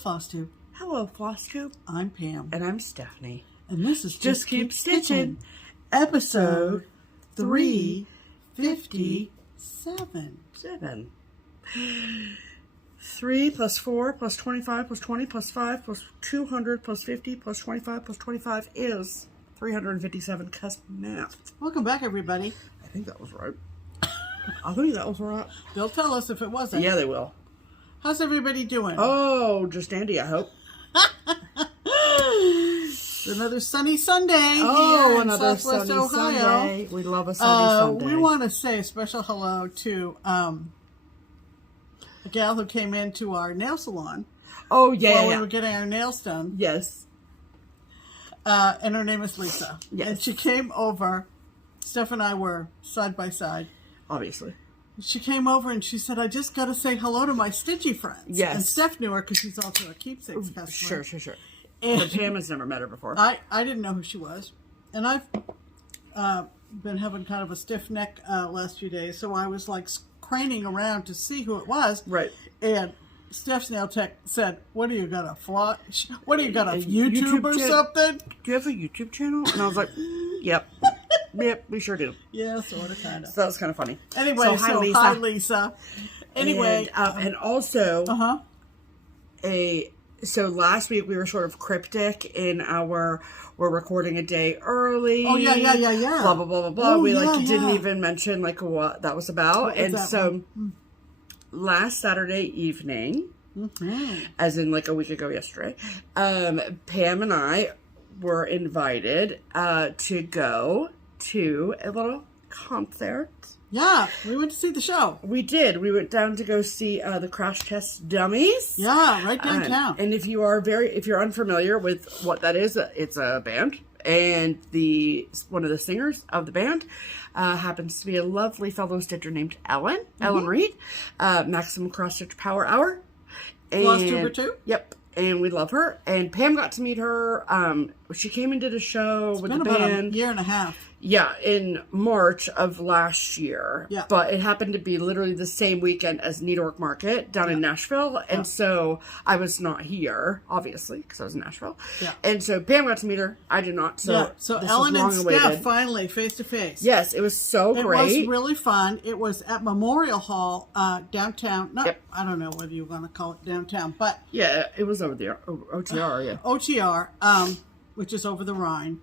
FlossTube. Hello, FlossTube. I'm Pam. And I'm Stephanie. And this is Just Keep Stitching, episode 357. 3 plus 4 plus 25 plus 20 plus 5 plus 200 plus 50 plus 25 plus 25 is 357 because math. Welcome back, everybody. I think that was right. I think that was right. They'll tell us if it wasn't. Yeah, they will. How's everybody doing? Oh, just Andy, I hope. Another sunny Sunday. Oh, here another in Southwest sunny Ohio. Sunday. We love a sunny Sunday. We want to say a special hello to a gal who came into our nail salon. Oh, yeah. While we were getting our nails done. Yes. And her name is Lisa. Yes. And she came over. Steph and I were side by side. Obviously. She came over and she said, I just got to say hello to my stitchy friends. Yes. And Steph knew her because she's also a Keepsakes customer. Sure. And but Pam has never met her before. I didn't know who she was. And I've been having kind of a stiff neck last few days. So I was like craning around to see who it was. Right. And Steph's nail tech said, what do you got, a YouTube or something? Do you have a YouTube channel? And I was like, yep. Yep, we sure do. Yeah, sort of, kind of. So that was kind of funny. Anyway, so hi, Lisa. Anyway. And also, so last week we were sort of cryptic in our, we're recording a day early. Oh, yeah. Blah, blah, blah, blah, blah. Oh, we yeah, didn't even mention like what that was about. And so last Saturday evening, as in like a week ago yesterday, Pam and I were invited to go to a little concert. Yeah, we went to see the show. We did. We went down to go see the Crash Test Dummies. Yeah, right downtown. And if you're unfamiliar with what that is, it's a band, and one of the singers of the band happens to be a lovely fellow stitcher named Ellen Reed, Maximum Cross Stitch Power Hour. FlossTuber too. Yep. And we love her. And Pam got to meet her. She came and did a show with the band. About a year and a half. Yeah, in March of last year. Yeah. But it happened to be literally the same weekend as Needlework Market down in Nashville. And so I was not here, obviously, because I was in Nashville. Yeah. And so Pam got to meet her. I did not. So, so Ellen and Steph finally face to face. Yes, it was so great. It was really fun. It was at Memorial Hall downtown. I don't know whether you want to call it downtown, but yeah, it was over there. OTR, yeah. OTR, which is over the Rhine.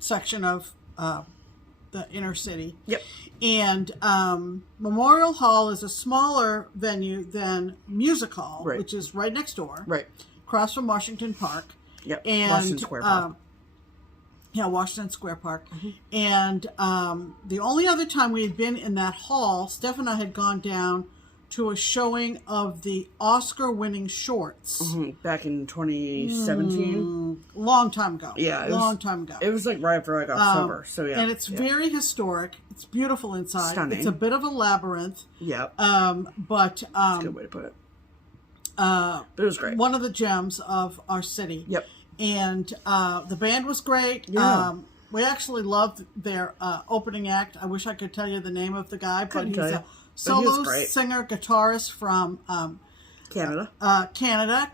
Section of the inner city. Yep. And Memorial Hall is a smaller venue than Music Hall, which is right next door. Right. Across from Washington Park. Yep. And, Washington Square Park. Washington Square Park. And the only other time we had been in that hall, Steph and I had gone down to a showing of the Oscar-winning shorts. Back in 2017. Long time ago. Yeah. Long time ago. It was like right after I got sober. So yeah. And it's very historic. It's beautiful inside. Stunning. It's a bit of a labyrinth. Yep. But that's a good way to put it. But it was great. One of the gems of our city. Yep. And the band was great. Yeah. We actually loved their opening act. I wish I could tell you the name of the guy, but he's a solo singer, guitarist from Canada,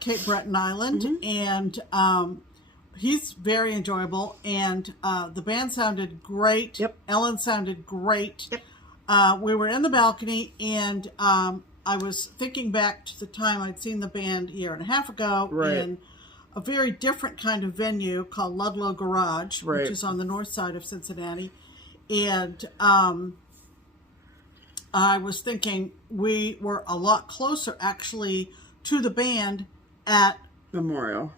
Cape Breton Island, and he's very enjoyable. And the band sounded great. Yep. Ellen sounded great. Yep. We were in the balcony, and I was thinking back to the time I'd seen the band a year and a half ago in a very different kind of venue called Ludlow Garage, which is on the north side of Cincinnati, and I was thinking we were a lot closer, actually, to the band at Memorial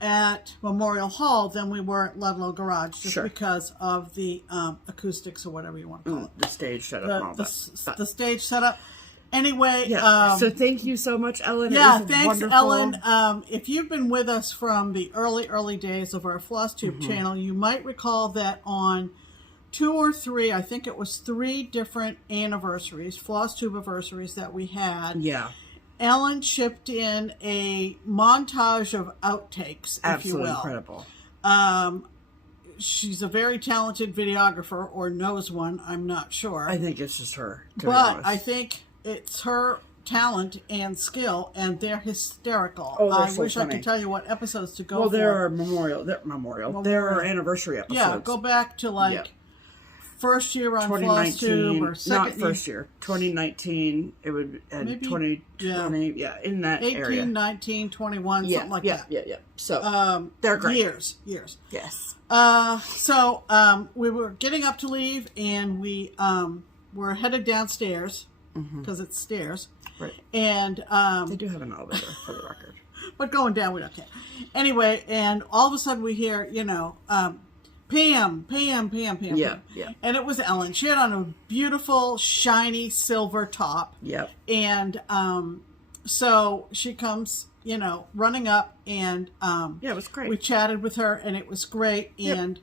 Hall than we were at Ludlow Garage, just because of the acoustics or whatever you want to call it. The stage setup and all that. The stage setup. Anyway. So thank you so much, Ellen. Yeah, thanks, Ellen. If you've been with us from the early days of our FlossTube channel, you might recall that on 2 or 3, I think it was 3 different anniversaries, FlossTube anniversaries that we had. Yeah. Ellen shipped in a montage of outtakes, if you will. Absolutely incredible. She's a very talented videographer, or knows one, I'm not sure. I think it's just her, to be But honest. I think it's her talent and skill, and they're hysterical. Oh, they're I so wish funny. I could tell you what episodes to go for. Well, there are memorial. There are anniversary episodes. Yeah, go back to like first year on FlossTube or second. Not first year. 2019. It would and maybe 2020. Yeah, in that 18, area. 19, 21, something like that. Yeah. So they're great. Years. Yes. So we were getting up to leave, and we were headed downstairs because it's stairs. Right. And they do have an elevator for the record. But going down, we don't care. Anyway, and all of a sudden we hear, Pam. Yeah. And it was Ellen. She had on a beautiful, shiny silver top. Yep. And so she comes, running up, and it was great. We chatted with her, and it was great. Yep. And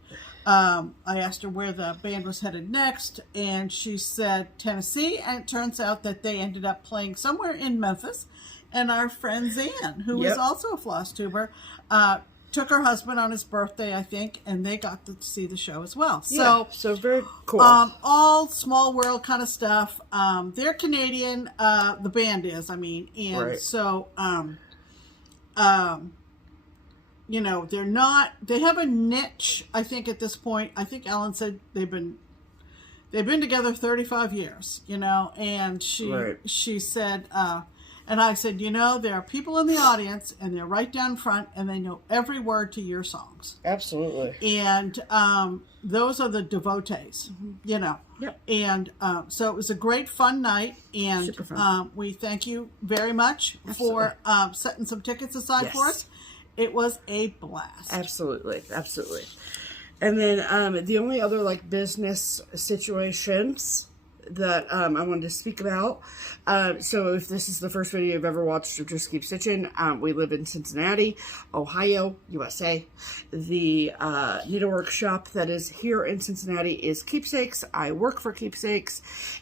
I asked her where the band was headed next, and she said Tennessee. And it turns out that they ended up playing somewhere in Memphis. And our friend Zan, who is also a FlossTuber, took her husband on his birthday, I think, and they got to see the show as well. So very cool. All small world kind of stuff. They're Canadian. The band is, and so, they're not. They have a niche, I think, at this point. I think Ellen said they've been together 35 years. And she said. And I said, there are people in the audience, and they're right down front, and they know every word to your songs. Absolutely. And those are the devotees, Yep. And so it was a great, fun night, and super fun. We thank you very much for setting some tickets aside for us. It was a blast. Absolutely. And then the only other business situations that I wanted to speak about. So if this is the first video you've ever watched of Just Keep Stitchin, we live in Cincinnati, Ohio, USA. The needlework shop that is here in Cincinnati is Keepsakes. I work for Keepsakes,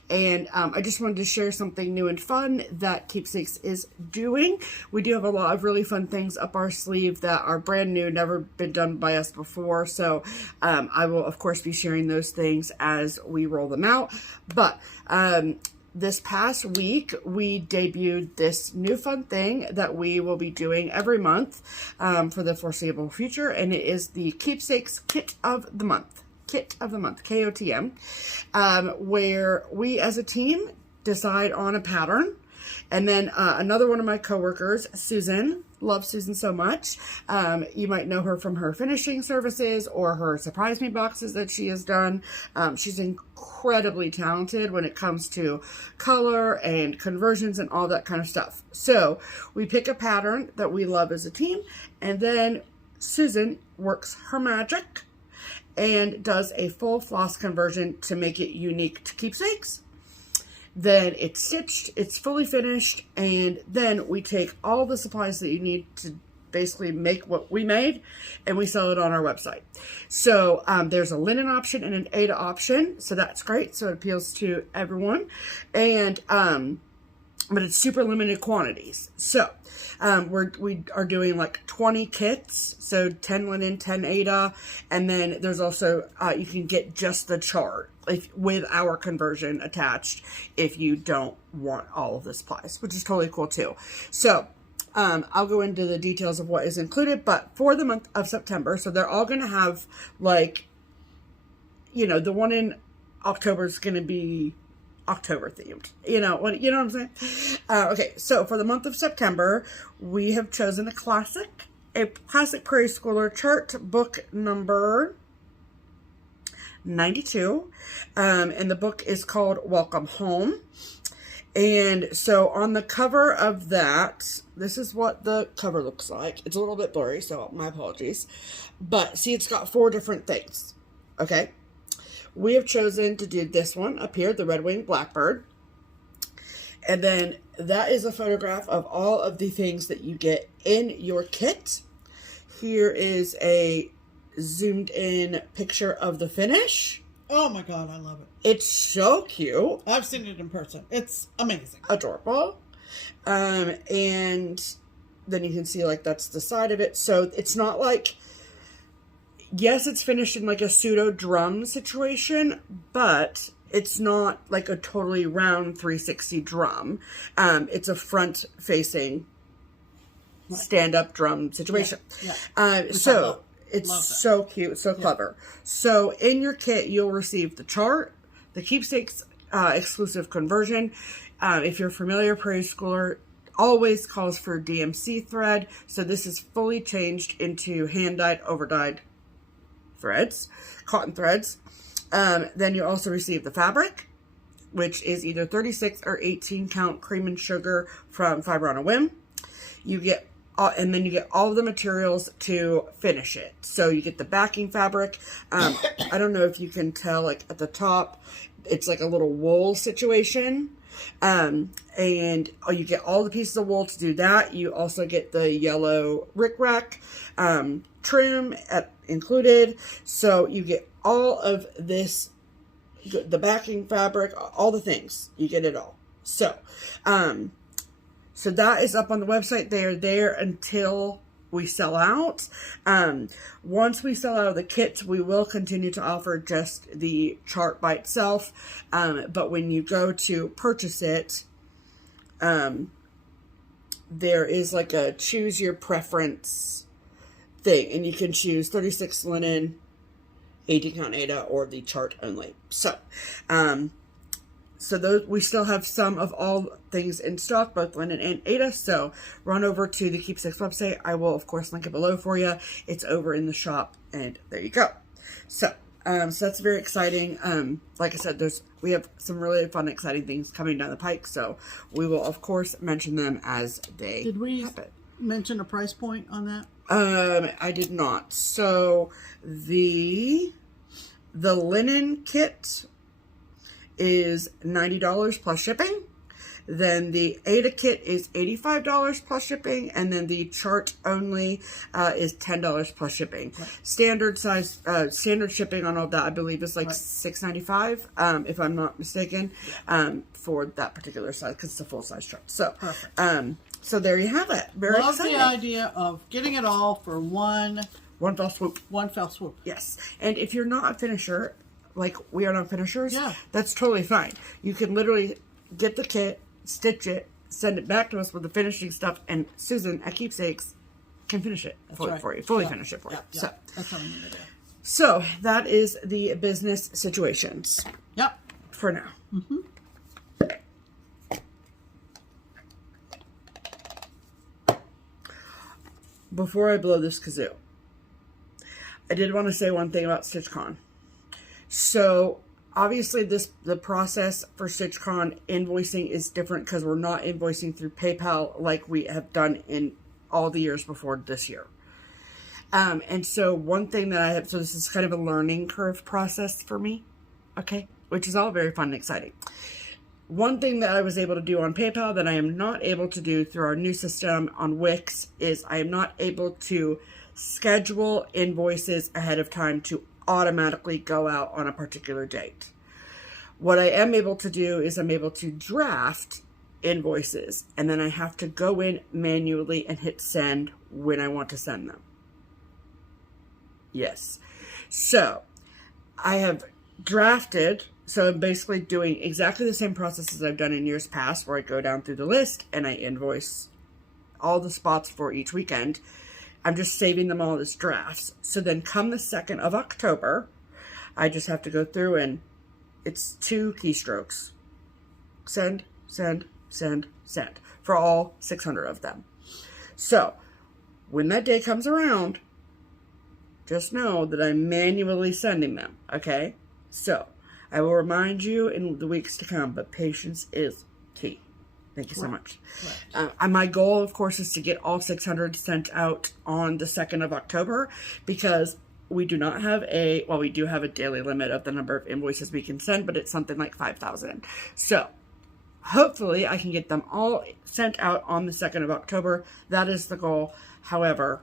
and I just wanted to share something new and fun that Keepsakes is doing. We do have a lot of really fun things up our sleeve that are brand new, never been done by us before. So I will, of course, be sharing those things as we roll them out. But this past week, we debuted this new fun thing that we will be doing every month for the foreseeable future, and it is the Keepsakes Kit of the Month. KOTM, where we as a team decide on a pattern, and then another one of my coworkers, Susan, love Susan so much. You might know her from her finishing services or her Surprise Me boxes that she has done. She's incredibly talented when it comes to color and conversions and all that kind of stuff. So we pick a pattern that we love as a team, and then Susan works her magic and does a full floss conversion to make it unique to Keepsakes. Then it's stitched, it's fully finished, and then we take all the supplies that you need to basically make what we made, and we sell it on our website. So there's a linen option and an Aida option, so that's great. So it appeals to everyone, and but it's super limited quantities. So we are doing 20 kits, so 10 linen, 10 Aida, and then there's also you can get just the chart with our conversion attached if you don't want all of the supplies, which is totally cool too. So I'll go into the details of what is included, but for the month of September, so they're all going to have the one in October is going to be October themed. You know what I'm saying? Okay, so for the month of September, we have chosen a classic Prairie Schooler chart, book number 92, and the book is called Welcome Home. And so on the cover of that, this is what the cover looks like. It's a little bit blurry, so my apologies. But see, it's got 4 different things. Okay, we have chosen to do this one up here, the red-winged blackbird. And then that is a photograph of all of the things that you get in your kit. Here is a zoomed in picture of the finish. Oh my god, I love it. It's so cute. I've seen it in person. It's amazing. Adorable. And then you can see that's the side of it. So it's not yes, it's finished in a pseudo drum situation, but it's not like a totally round 360 drum. It's a front facing stand-up drum situation. So it's so cute, so clever. So in your kit, you'll receive the chart, the Keepsakes exclusive conversion. If you're familiar, preschooler always calls for DMC thread. So this is fully changed into hand-dyed, over-dyed threads, cotton threads. Then you also receive the fabric, which is either 36 or 18 count cream and sugar from Fiber on a Whim. You get and then you get all of the materials to finish it. So you get the backing fabric. I don't know if you can tell, like at the top, it's like a little wool situation. And you get all the pieces of wool to do that. You also get the yellow rickrack trim included. So you get all of this, the backing fabric, all the things. You get it all. So, so that is up on the website. They are there until we sell out. Once we sell out of the kits, we will continue to offer just the chart by itself. But when you go to purchase it, there is like a choose your preference thing. And you can choose 36 linen, 18 count Aida, or the chart only. So, so those, we still have some of all things in stock, both linen and Aida. So run over to the Keepsakes website. I will, of course, link it below for you. It's over in the shop, and there you go. So, so that's very exciting. Like I said, we have some really fun, exciting things coming down the pike. So we will, of course, mention them as they Did we happen. Mention a price point on that? I did not. So the linen kit is $90 plus shipping. Then the Aida kit is $85 plus shipping, and then the chart only is $10 plus shipping. Right. Standard size, standard shipping on all that, I believe, is like $6.95, if I'm not mistaken, for that particular size, because it's a full size chart. So, so there you have it. Very exciting. Love the idea of getting it all for one fell swoop. One fell swoop. Yes, and if you're not a finisher, like we are not finishers, that's totally fine. You can literally get the kit, stitch it, send it back to us with the finishing stuff, and Susan at Keepsakes can finish it for you, fully finish it for you. So that's what I'm going to do. So that is the business situations. Yep. For now. Mm-hmm. Before I blow this kazoo, I did want to say one thing about StitchCon. So obviously the process for StitchCon invoicing is different because we're not invoicing through PayPal like we have done in all the years before this year. And so one thing that I have, so this is kind of a learning curve process for me, okay, which is all very fun and exciting. One thing that I was able to do on PayPal that I am not able to do through our new system on Wix is I am not able to schedule invoices ahead of time to automatically go out on a particular date. What I am able to do is I'm able to draft invoices, and then I have to go in manually and hit send when I want to send them. Yes. So I have drafted, so I'm basically doing exactly the same process as I've done in years past, where I go down through the list and I invoice all the spots for each weekend. I'm just saving them all as drafts. So then come the 2nd of October, I just have to go through and it's 2 keystrokes. Send, send, send, send. For all 600 of them. So when that day comes around, just know that I'm manually sending them. Okay? So I will remind you in the weeks to come, but patience is key. Thank you so much. Right. My goal, of course, is to get all 600 sent out on the 2nd of October because we do not have we do have a daily limit of the number of invoices we can send, but it's something like 5,000. So hopefully I can get them all sent out on the 2nd of October. That is the goal. However,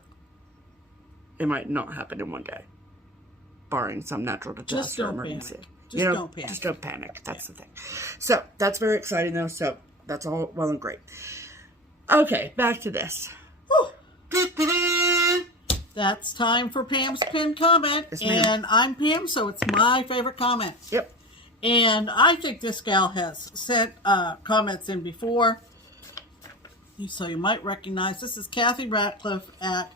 it might not happen in one day, barring some natural disaster or emergency. Don't panic. Just don't panic. That's the thing. So that's very exciting, though. So that's all well and great. Okay, back to this. Woo. That's time for Pam's pinned comment. Yes, ma'am. And I'm Pam, so it's my favorite comment. Yep. And I think this gal has sent comments in before. So you might recognize, this is Kathy Ratcliffe at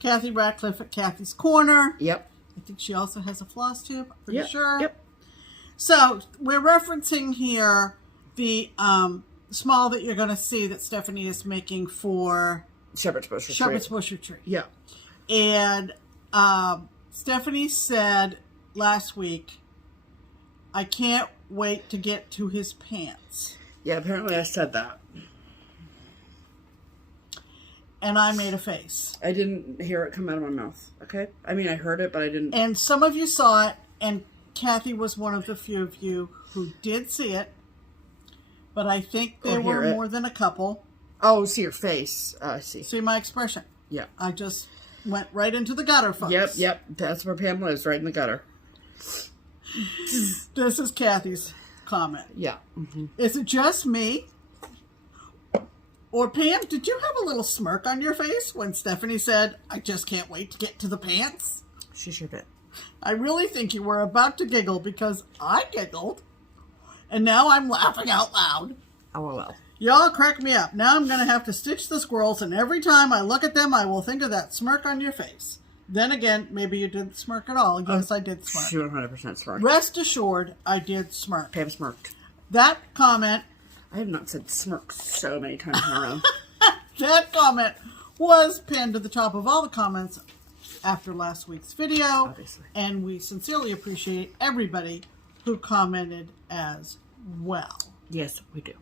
Kathy's Corner. Yep. I think she also has a FlossTube, I'm pretty sure. Yep. So we're referencing here the small that you're going to see that Stephanie is making for Shepherd's Bush Retreat. Yeah. And Stephanie said last week, I can't wait to get to his pants. Yeah, apparently I said that. And I made a face. I didn't hear it come out of my mouth, okay? I mean, I heard it, but I didn't. And some of you saw it, and Kathy was one of the few of you who did see it. But I think there were more than a couple. Oh, see your face. I see. See my expression. Yeah. I just went right into the gutter, folks. Yep. That's where Pam lives, right in the gutter. This is Kathy's comment. Yeah. Mm-hmm. Is it just me? Or Pam, did you have a little smirk on your face when Stephanie said, I just can't wait to get to the pants? She sure did. I really think you were about to giggle because I giggled. And now I'm laughing out loud. LOL. Y'all crack me up. Now I'm going to have to stitch the squirrels, and every time I look at them, I will think of that smirk on your face. Then again, maybe you didn't smirk at all. Yes, I did smirk. She 100% smirked. Rest assured, I did smirk. Pam smirked. That comment... I have not said smirk so many times in a row. That comment was pinned to the top of all the comments after last week's video. Obviously. And we sincerely appreciate everybody who commented as well. Yes, we do.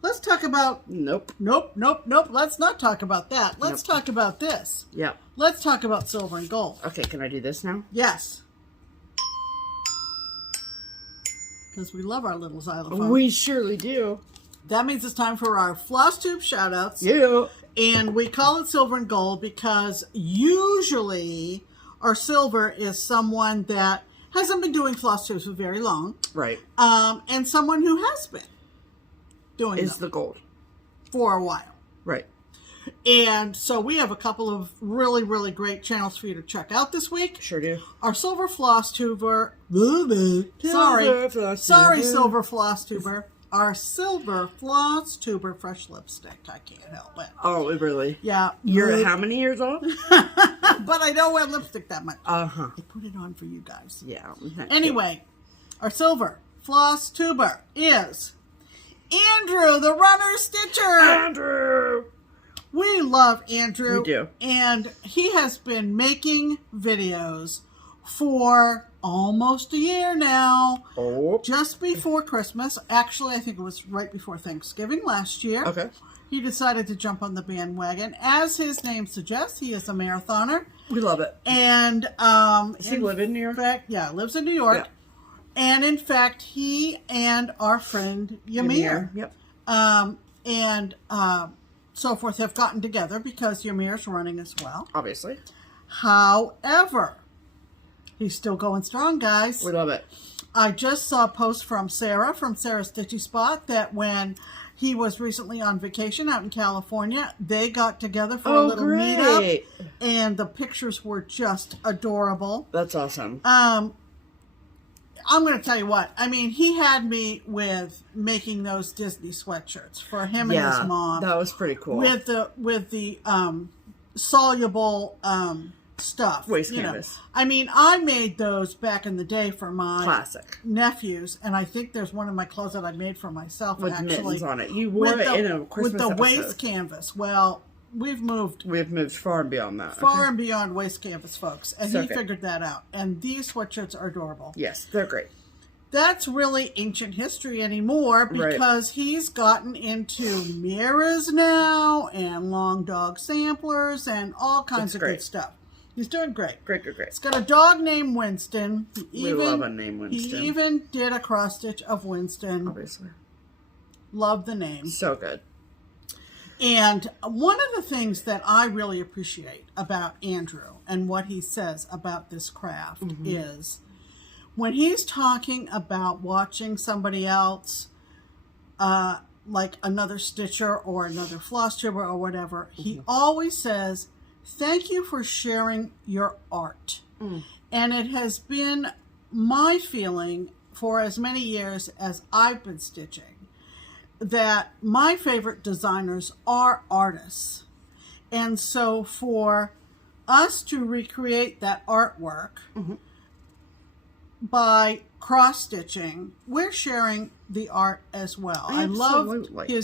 Let's talk about... Nope. Let's not talk about that. Let's talk about this. Yep. Let's talk about silver and gold. Okay, can I do this now? Yes. Because we love our little xylophone. We surely do. That means it's time for our FlossTube shoutouts. Yeah. And we call it silver and gold because usually our silver is someone that hasn't been doing FlossTubes for very long. Right. And someone who has been doing is them the gold. For a while. Right. And so we have a couple of really, really great channels for you to check out this week. Sure do. Our silver FlossTuber. Sorry, silver FlossTuber. Our silver FlossTuber fresh lipstick. I can't help it. Oh, really? Yeah. You're how many years old? But I don't wear lipstick that much. Uh-huh. I put it on for you guys. Yeah. Anyway, our silver FlossTuber is Andrew, the Runner Stitcher. Andrew! We love Andrew. We do. And he has been making videos for almost a year now. Oh. Just before Christmas. Actually, I think it was right before Thanksgiving last year. Okay. He decided to jump on the bandwagon. As his name suggests, he is a marathoner. We love it. And does he live in New York? Fact, yeah, lives in New York. Yeah. And in fact, he and our friend Ymir, Yep. So forth have gotten together because Ymir's running as well. Obviously. However, he's still going strong, guys. We love it. I just saw a post from Sarah, from Sarah's Stitchy Spot, that when he was recently on vacation out in California, they got together for a little meetup. And the pictures were just adorable. That's awesome. I'm going to tell you what. I mean, he had me with making those Disney sweatshirts for him and his mom. That was pretty cool. With the soluble stuff. Waste canvas. I mean, I made those back in the day for my classic nephews, and I think there's one in my closet I made for myself with actually. mittens on it. You wore it in a Christmas with the episode. waste canvas. Well, we've moved far and beyond that. Far and beyond waste canvas, folks. And so he figured that out. And these sweatshirts are adorable. Yes, they're great. That's really ancient history anymore because he's gotten into mirrors now and long dog samplers and all kinds of good stuff. He's doing great. Great. He's got a dog named Winston. We love a name Winston. He even did a cross stitch of Winston. Obviously. Love the name. So good. And one of the things that I really appreciate about Andrew and what he says about this craft is when he's talking about watching somebody else, like another stitcher or another FlossTuber or whatever, he always says, thank you for sharing your art. And it has been my feeling for as many years as I've been stitching that my favorite designers are artists. And so for us to recreate that artwork by cross-stitching, we're sharing the art as well. Absolutely.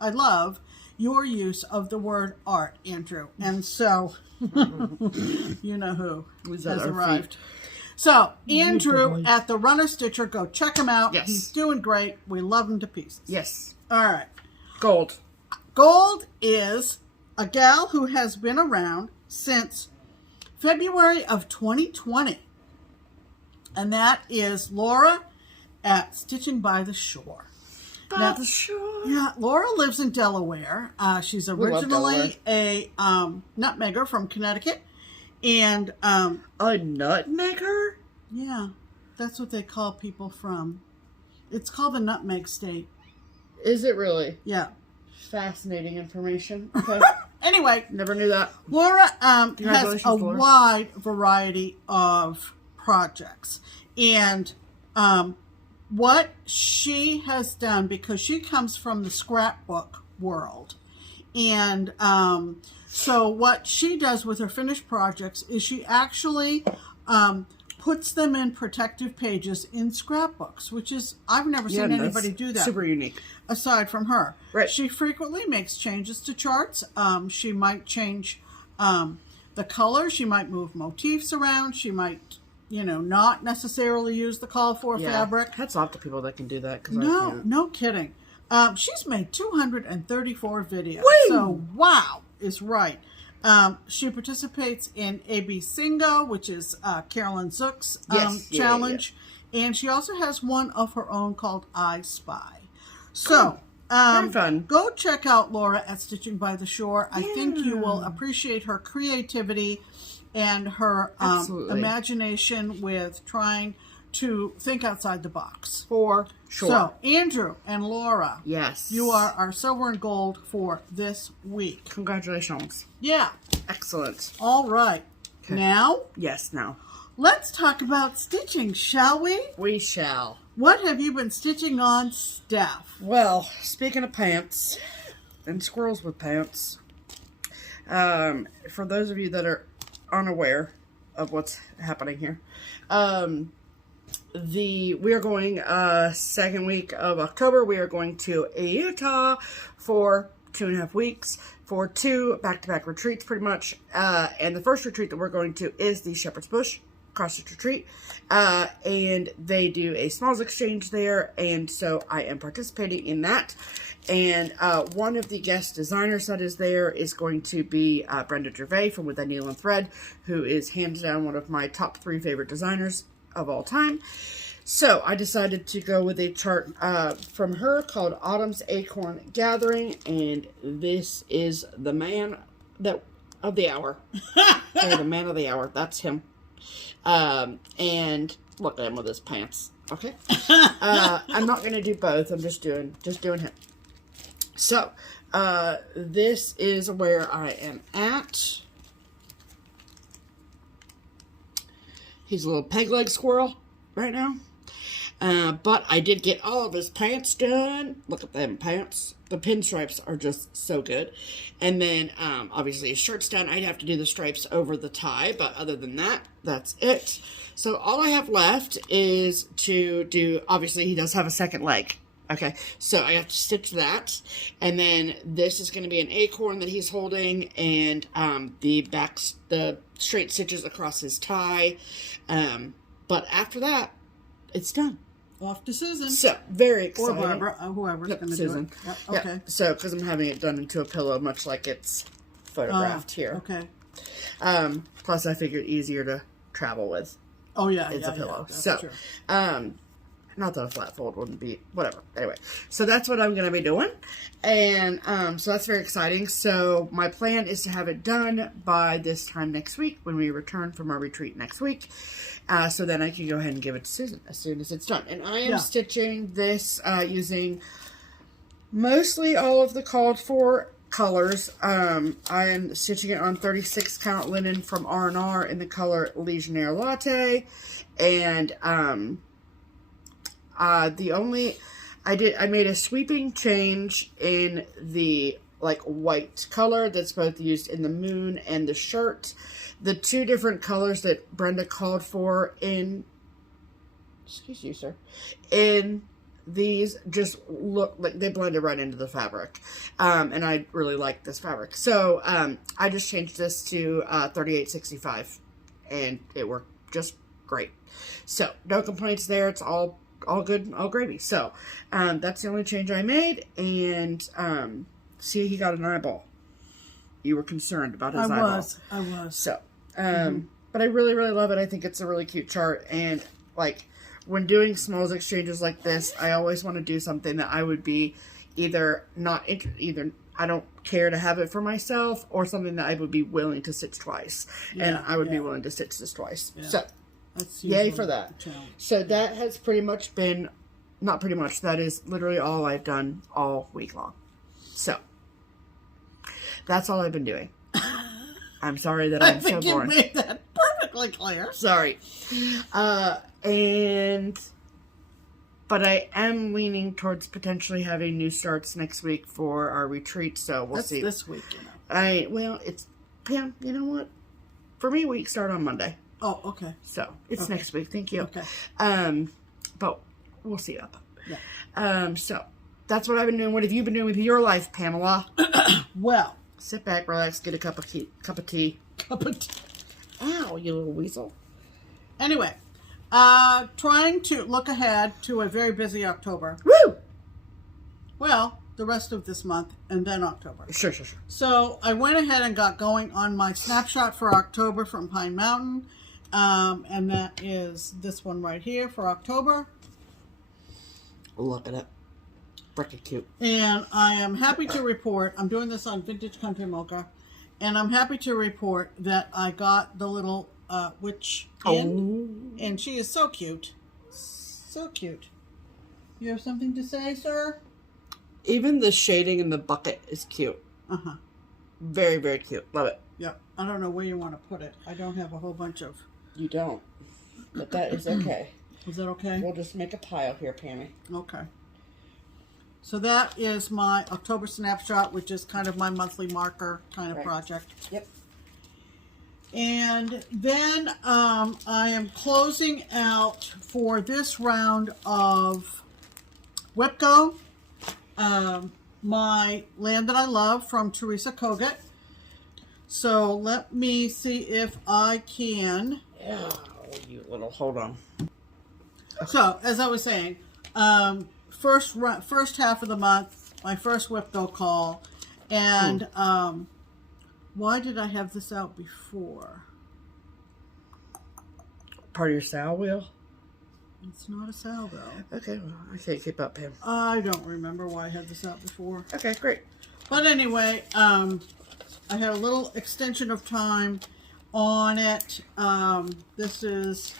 I love your use of the word art, Andrew. And so, you know who has arrived. So, Andrew at the Runner Stitcher, go check him out. Yes. He's doing great. We love him to pieces. Yes. All right. Gold. Gold is a gal who has been around since February of 2020. And that is Laura at Stitching by the Shore. By the shore. Yeah, Laura lives in Delaware. She's originally a nutmegger from Connecticut. And a nutmegger? Yeah, that's what they call people from. It's called the Nutmeg State. Is it really? Yeah. Fascinating information. Okay. Anyway. Never knew that. Laura has a wide variety of projects. And what she has done, because she comes from the scrapbook world, and so what she does with her finished projects is she actually puts them in protective pages in scrapbooks, which is, I've never seen anybody do that. Super unique. Aside from her. Right. She frequently makes changes to charts. She might change the color. She might move motifs around. She might, not necessarily use the call for fabric. Hats off to people that can do that. No kidding. She's made 234 videos. Whee! So, wow is right. She participates in AB Singo, which is Carolyn Zook's challenge. Yeah. And she also has one of her own called I Spy. So, very fun. Go check out Laura at Stitching by the Shore. I think you will appreciate her creativity and her imagination with trying to think outside the box. For sure. So, Andrew and Laura. Yes. You are our silver and gold for this week. Congratulations. Yeah. Excellent. All right. Okay. Now? Yes, now. Let's talk about stitching, shall we? We shall. What have you been stitching on, Steph? Well, speaking of pants and squirrels with pants, for those of you that are unaware of what's happening here, we are going second week of October. We are going to Utah for 2.5 weeks for 2 back-to-back retreats, pretty much. And the first retreat that we're going to is the Shepherd's Bush CrossFit retreat, and they do a smalls exchange there, and so I am participating in that. And one of the guest designers that is there is going to be Brenda Gervais from With a Needle and Thread, who is hands down one of my top 3 favorite designers of all time. So I decided to go with a chart from her called Autumn's Acorn Gathering, and this is the man of the hour. Or the man of the hour. That's him. And look at him with his pants. Okay. I'm not going to do both. I'm just doing him. So, this is where I am at. He's a little peg leg squirrel right now. But I did get all of his pants done. Look at them pants. The pinstripes are just so good. And then, obviously, his shirt's done. I'd have to do the stripes over the tie. But other than that, that's it. So all I have left is to do, obviously, he does have a second leg. Okay, so I have to stitch that. And then this is going to be an acorn that he's holding. And the straight stitches across his tie. But after that, it's done. Off to Susan. So, very exciting. Or Barbara, whoever's going to do it. Yep, okay. Yep. So, because I'm having it done into a pillow, much like it's photographed here. Okay. Plus, I figured easier to travel with. Oh, yeah. It's a pillow. Yeah, so, true. Not that a flat fold wouldn't be, whatever. Anyway, so that's what I'm going to be doing. And so that's very exciting. So my plan is to have it done by this time next week when we return from our retreat next week. So then I can go ahead and give it to Susan as soon as it's done. And I am stitching this using mostly all of the called for colors. I am stitching it on 36 count linen from R&R in the color Legionnaire Latte. And I made a sweeping change in the like white color that's both used in the moon and the shirt. The two different colors that Brenda called for in, excuse you, sir, in these just look like they blended right into the fabric. And I really like this fabric. So I just changed this to 3865 and it worked just great. So no complaints there. It's all good, all gravy. So that's the only change I made. And see, he got an eyeball. You were concerned about his eyeball. I was. So, but I really, really love it. I think it's a really cute chart. And like when doing smalls exchanges like this, I always want to do something that I would be either I don't care to have it for myself, or something that I would be willing to stitch twice. Yeah, and I would be willing to stitch this twice. Yeah. So that's yay for that. So that has pretty much been, not pretty much, that is literally all I've done all week long. So that's all I've been doing. I'm sorry that I'm so boring. You made that perfectly clear. Sorry. But I am leaning towards potentially having new starts next week for our retreat, so we'll see. That's this week, you know. Well, it's, Pam, you know what? For me, week start on Monday. Oh, okay. So, it's next week. Thank you. Okay. But we'll see up. Yeah. So, that's what I've been doing. What have you been doing with your life, Pamela? Well. Sit back, relax, get a cup of tea. Cup of tea. Ow, you little weasel. Anyway. Trying to look ahead to a very busy October. Woo! Well, the rest of this month and then October. Sure. So I went ahead and got going on my snapshot for October from Pine Mountain. And that is this one right here for October. Look at it. Freaking cute. And I am happy to report, I'm doing this on Vintage Country Mocha, and I'm happy to report that I got the little witch in, and she is so cute. So cute. You have something to say, sir? Even the shading in the bucket is cute. Uh-huh. Very, very cute. Love it. Yep. I don't know where you want to put it. I don't have a whole bunch of... You don't. But that is okay. Is that okay? We'll just make a pile here, Pammy. Okay. So that is my October snapshot, which is kind of my monthly marker kind of project. Yep. And then I am closing out for this round of WIPGO, my Land That I Love from Teresa Kogut. So let me see if I can. Yeah, you little, hold on. So, as I was saying, first half of the month, my first WIPGO call, and why did I have this out before? Part of your sow wheel? It's not a sow, though. Okay, well, I can't keep up, Pam. I don't remember why I had this out before. Okay, great. But anyway, I had a little extension of time on it. This is,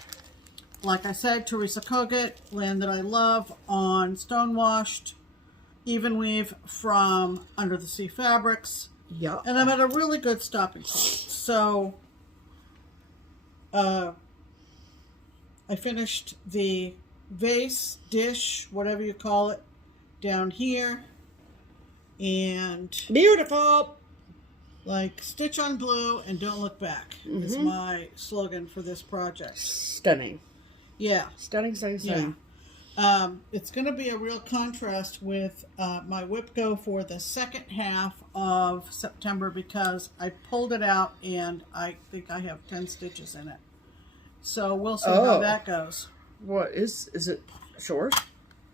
like I said, Teresa Kogut, Land That I Love, on Stonewashed Even Weave from Under the Sea Fabrics. Yeah. And I'm at a really good stopping point. So, I finished the vase, dish, whatever you call it, down here. And beautiful! Like, stitch on blue and don't look back is my slogan for this project. Stunning. Yeah. Stunning. Yeah. It's going to be a real contrast with my WIPGO for the second half of September, because I pulled it out and I think I have 10 stitches in it. So we'll see how that goes. What is it short?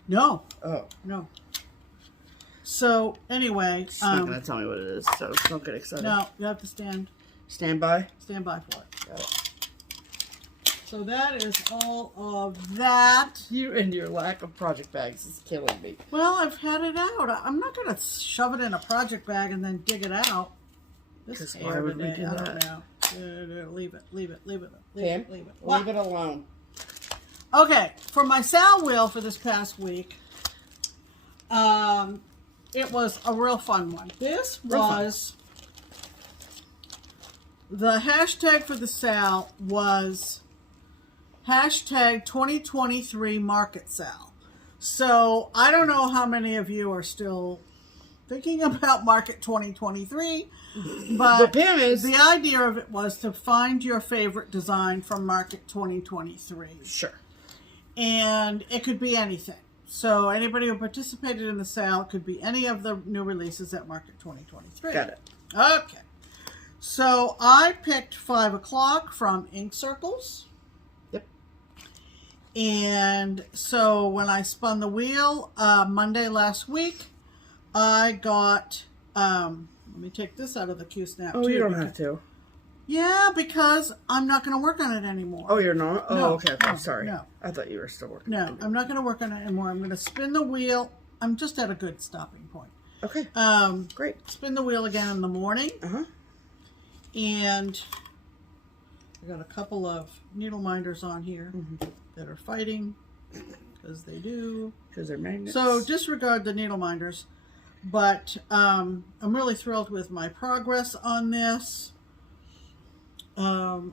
No. Oh. No. So anyway. She's not going to tell me what it is, so don't get excited. No, you have to stand by? Stand by for it. Got it. So that is all of that. You and your lack of project bags is killing me. Well, I've had it out. I'm not going to shove it in a project bag and then dig it out. Because why would we do that? I don't know. Leave it. Leave it alone. Okay, for my Sal wheel for this past week, it was a real fun one. This was, the hashtag for the Sal was hashtag 2023 Market Sal. So I don't know how many of you are still thinking about Market 2023, but the idea of it was to find your favorite design from Market 2023. Sure. And it could be anything. So anybody who participated in the sale could be any of the new releases at Market 2023. Got it. Okay. So I picked 5 o'clock from Ink Circles. Yep. And so when I spun the wheel Monday last week, I got, let me take this out of the Q-Snap. Oh, you don't have to. Yeah, because I'm not going to work on it anymore. Oh, you're not? Oh, no, okay. No, sorry. No. I thought you were still working. No, I'm not going to work on it anymore. I'm going to spin the wheel. I'm just at a good stopping point. Okay. Great. Spin the wheel again in the morning. Uh-huh. And I got a couple of needle minders on here that are fighting, because they do. Because they're magnets. So disregard the needle minders. But I'm really thrilled with my progress on this. When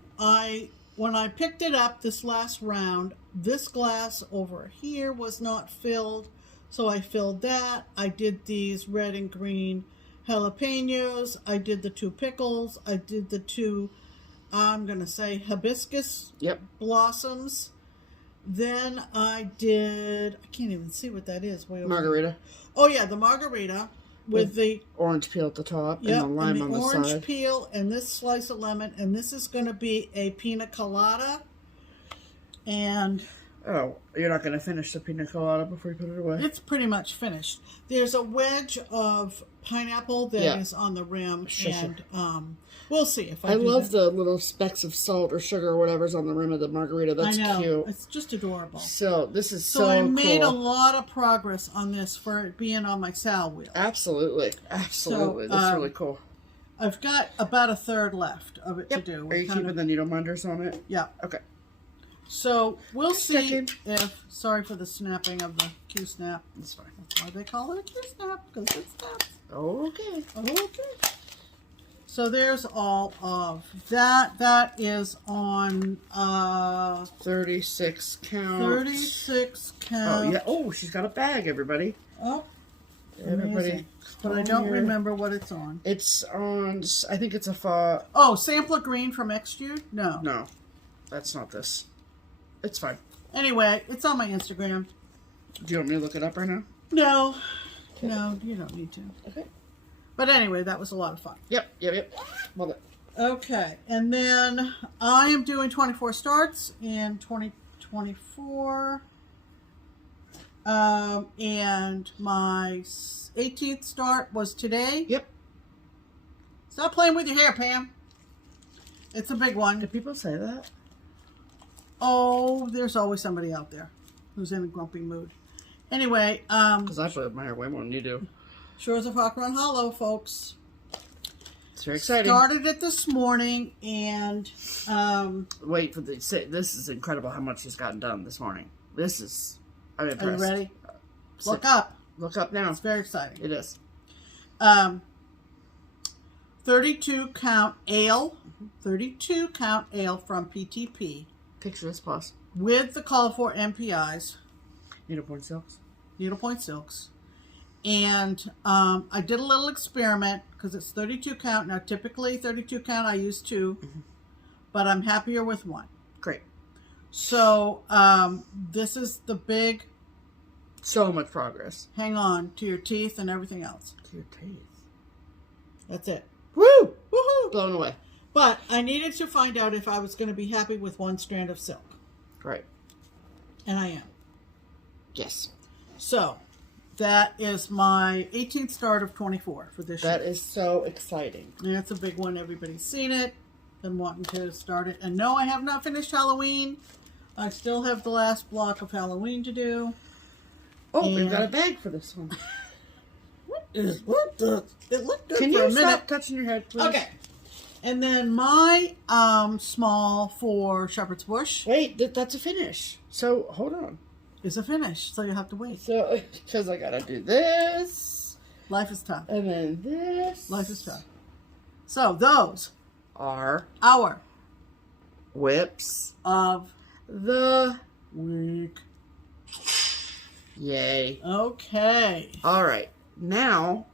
I picked it up this last round, this glass over here was not filled, so I filled that. I did these red and green jalapenos. I did the 2 pickles. I did the 2, I'm going to say, hibiscus blossoms. Then I did, I can't even see what that is. Margarita. Oh, yeah, the margarita with the orange peel at the top and the lime on the side. And the orange peel and this slice of lemon. And this is going to be a pina colada. And oh, you're not going to finish the pina colada before you put it away? It's pretty much finished. There's a wedge of pineapple that is on the rim. And we'll see if I love the little specks of salt or sugar or whatever's on the rim of the margarita. That's cute. It's just adorable. So this is so cool. So I made a lot of progress on this for it being on my sal wheel. Absolutely. So, that's really cool. I've got about a third left of it to do. Are you keeping the needle minders on it? Yeah. Okay. So we'll see if, sorry for the snapping of the Q-snap. That's fine. That's why they call it a Q-snap, because it snaps. Okay. Okay. So there's all of that. That is on 36 count. 36 count. Oh, yeah. Oh, she's got a bag, everybody. Oh, everybody. Amazing. But I don't remember what it's on. It's on, I think it's a Oh, Sampler Green from Extrude? No. No, that's not this. It's fine. Anyway, it's on my Instagram. Do you want me to look it up right now? No. No, you don't need to. Okay. But anyway, that was a lot of fun. Yep. Love it. Okay, and then I am doing 24 starts in 2024. And my 18th start was today. Yep. Stop playing with your hair, Pam. It's a big one. Do people say that? Oh, there's always somebody out there who's in a grumpy mood. Anyway, because I play with my hair way more than you do. Shores of Hawk Run Hollow, folks. It's very exciting. Started it this morning, and wait for the. This is incredible how much she's gotten done this morning. This is. I'm impressed. Are you ready? Look up. Look up now. It's very exciting. It is. 32 count ale. 32 count ale from PTP. Picture this, plus. With the call for MPIs. Needlepoint silks. Needlepoint silks. And I did a little experiment because it's 32 count. Now, typically 32 count, I use 2, but I'm happier with 1. Great. So this is the big. So much progress. Hang on to your teeth and everything else. To your teeth. That's it. Woo! Woohoo! Blown away. But I needed to find out if I was going to be happy with 1 strand of silk. Right. And I am. Yes. So that is my 18th start of 24 for this year. That is so exciting. And it's a big one. Everybody's seen it. Been wanting to start it. And no, I have not finished Halloween. I still have the last block of Halloween to do. Oh, we've got a bag for this one. It looked good Can for you a minute. stop touching your head, please? Okay. And then my small for Shepherd's Bush. Wait, that's a finish. So, hold on. Is a finish, so you have to wait. So, because I gotta do this. Life is tough. And then this. Life is tough. So, those are our whips of the week. Yay. Okay. All right. Now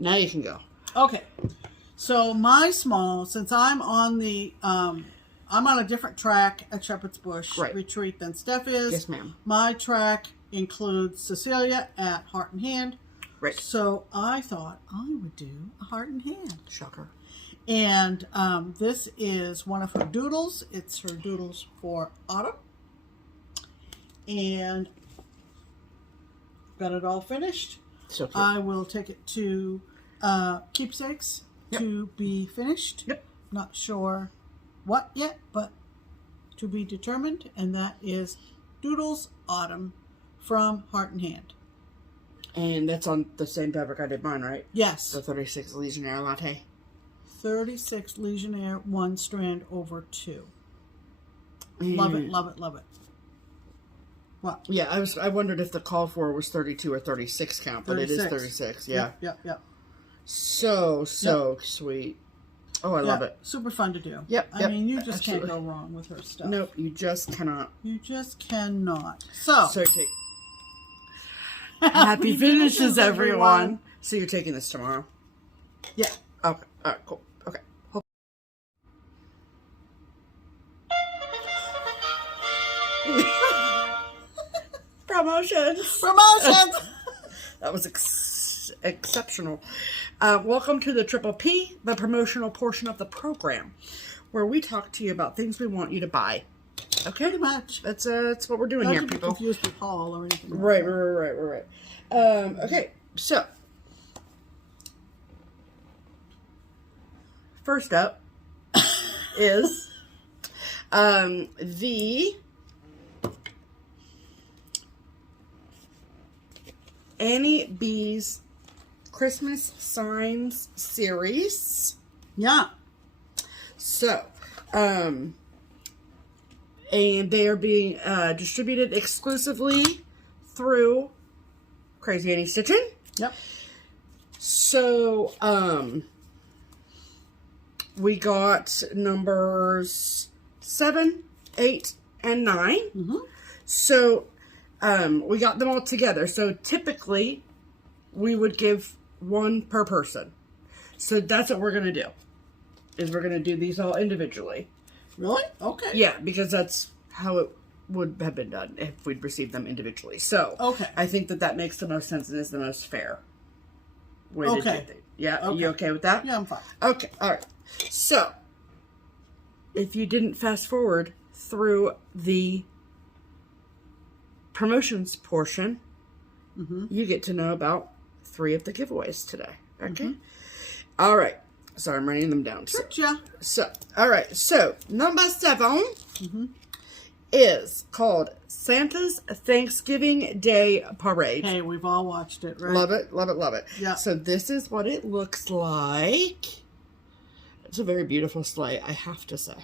you can go. Okay. So my small, since I'm on the, I'm on a different track at Shepherd's Bush Retreat than Steph is. Yes, ma'am. My track includes Cecilia at Heart and Hand. Right. So I thought I would do a Heart and Hand. Shocker. And this is one of her doodles. It's her doodles for autumn. And got it all finished. So cute. I will take it to Keepsakes to be finished. Yep. Not sure what yet, but to be determined. And that is Doodles Autumn from Heart and Hand. And that's on the same fabric I did mine, right? Yes. The 36 Legionnaire Latte. 36 Legionnaire, 1 strand over 2. Love it, love it, love it. What? Yeah, I wondered if the call for was 32 or 36 count, but 36. It is 36. Yeah. Yep. So sweet. Oh, I love it. Super fun to do. Yep. I mean, you just can't go wrong with her stuff. Nope, you just cannot. You just cannot. So take. Happy finishes, everyone. So you're taking this tomorrow? Yeah. Okay. All right. Cool. Okay. Promotions. That was exceptional. Welcome to the Triple P, the promotional portion of the program, where we talk to you about things we want you to buy. Okay, pretty much. That's what we're doing here, people. Not confused with haul or anything. Right. Okay, so first up is the Annie Beez Christmas Signs series. Yeah. So, and they are being distributed exclusively through Crazy Annie Stitchin. Yep. So, we got numbers 7, 8, and 9. Mm-hmm. So, we got them all together. So, typically, we would give 1 per person. So, that's what we're going to do. Is we're going to do these all individually. Really? Okay. Yeah, because that's how it would have been done if we'd received them individually. So, okay. I think that makes the most sense and is the most fair way to do things. Yeah, okay. You okay with that? Yeah, I'm fine. Okay, all right. So, if you didn't fast forward through the promotions portion, you get to know about 3 of the giveaways today. Okay? All right. So, I'm writing them down. So, all right. So, number 7 is called Santa's Thanksgiving Day Parade. Hey, we've all watched it, right? Love it, love it, love it. Yeah. So, this is what it looks like. It's a very beautiful sleigh, I have to say.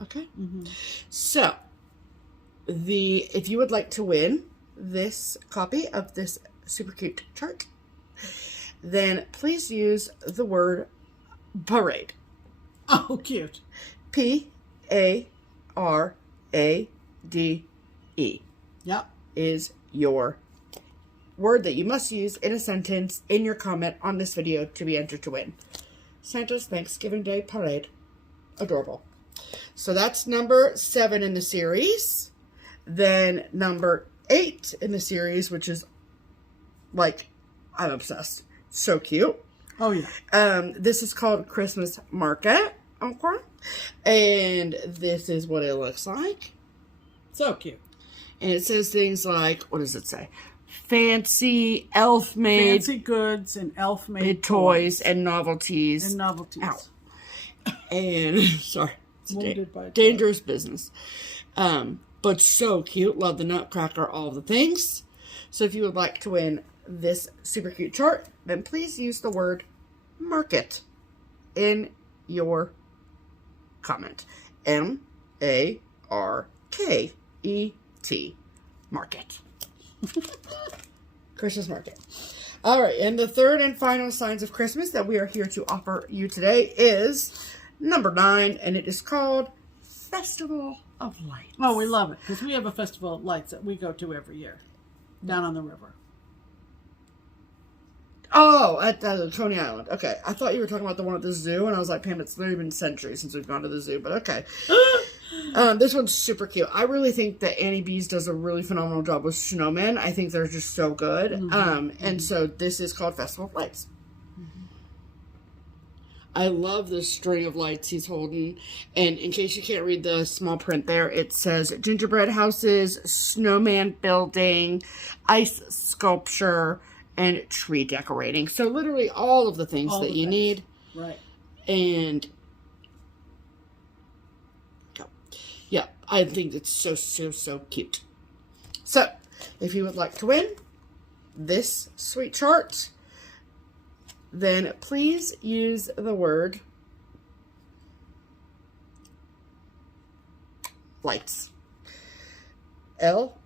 Okay? So, if you would like to win this copy of this super cute chart, then please use the word parade. Oh, cute. P-A-R-A-D-E. Yep. Is your word that you must use in a sentence in your comment on this video to be entered to win. Santa's Thanksgiving Day Parade. Adorable. So that's number 7 in the series. Then number 8 in the series, which is like, I'm obsessed. So cute. Oh, yeah. This is called Christmas Market. Okay. And this is what it looks like. So cute. And it says things like, what does it say? Fancy elf-made. Fancy goods and elf-made toys and novelties. And novelties. Ow. And, sorry. Wounded by dangerous business. But so cute. Love the nutcracker, all the things. So if you would like to win this super cute chart, then please use the word market in your comment. M-A-R-K-E-T. Market. Christmas market. All right, and the third and final signs of Christmas that we are here to offer you today is number 9, and it is called Festival of Lights. Oh, we love it because we have a Festival of Lights that we go to every year down on the river. Oh, at Coney Island. Okay. I thought you were talking about the one at the zoo, and I was like, Pam, it's literally been centuries since we've gone to the zoo, but okay. This one's super cute. I really think that Annie Beez does a really phenomenal job with snowmen. I think they're just so good. And so this is called Festival of Lights. I love the string of lights he's holding. And in case you can't read the small print there, it says gingerbread houses, snowman building, ice sculpture, and tree decorating. So literally all of the things that you need. Right. And yeah, I think it's so, so, so cute. So if you would like to win this sweet chart, then please use the word lights. Lights.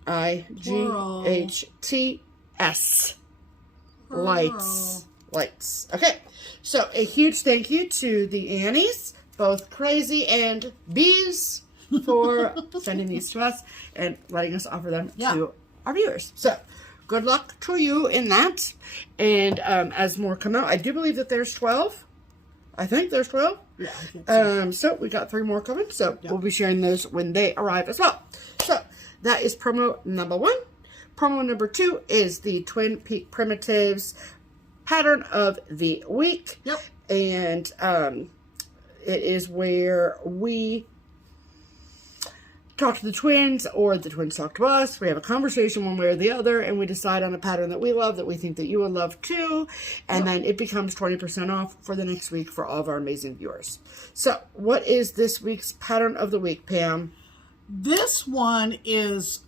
Lights. Lights. Okay. So a huge thank you to the Annies, both Crazy and Beez, for sending these to us and letting us offer them to our viewers. So good luck to you in that. And as more come out, I do believe that there's 12. I think there's 12. Yeah, I think so. So we got 3 more coming. So we'll be sharing those when they arrive as well. So that is promo number 1. Promo number 2 is the Twin Peak Primitives pattern of the week. Yep. And it is where we talk to the twins, or the twins talk to us. We have a conversation one way or the other, and we decide on a pattern that we love, that we think that you will love too, and then it becomes 20% off for the next week for all of our amazing viewers. So what is this week's pattern of the week, Pam? This one is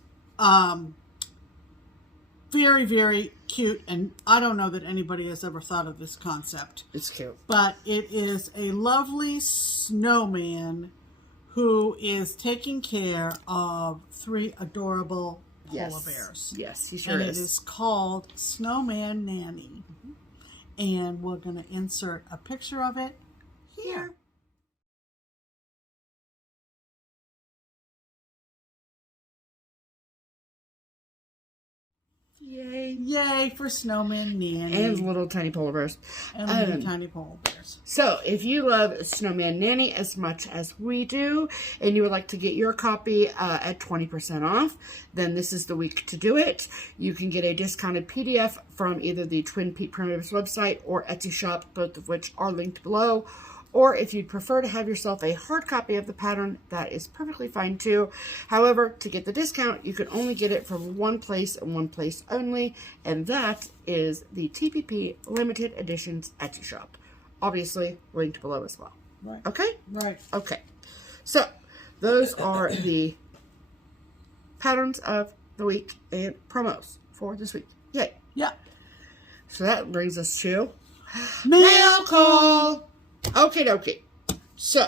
very, very cute, and I don't know that anybody has ever thought of this concept. It's cute. But it is a lovely snowman who is taking care of 3 adorable polar bears. Yes, he sure and is. It is called Snowman Nanny. And we're going to insert a picture of it here. Yay. Yay for Snowman Nanny. And little tiny polar bears. And little tiny polar bears. So, if you love Snowman Nanny as much as we do, and you would like to get your copy at 20% off, then this is the week to do it. You can get a discounted PDF from either the Twin Peak Primitives website or Etsy shop, both of which are linked below. Or if you'd prefer to have yourself a hard copy of the pattern, that is perfectly fine too. However, to get the discount, you can only get it from one place and one place only, and that is the TPP Limited Editions Etsy shop. Obviously, linked below as well. Right. Okay? Right. Okay. So, those are the patterns of the week and promos for this week. Yay. Yeah. So that brings us to Mail call. Okay, dokie. So,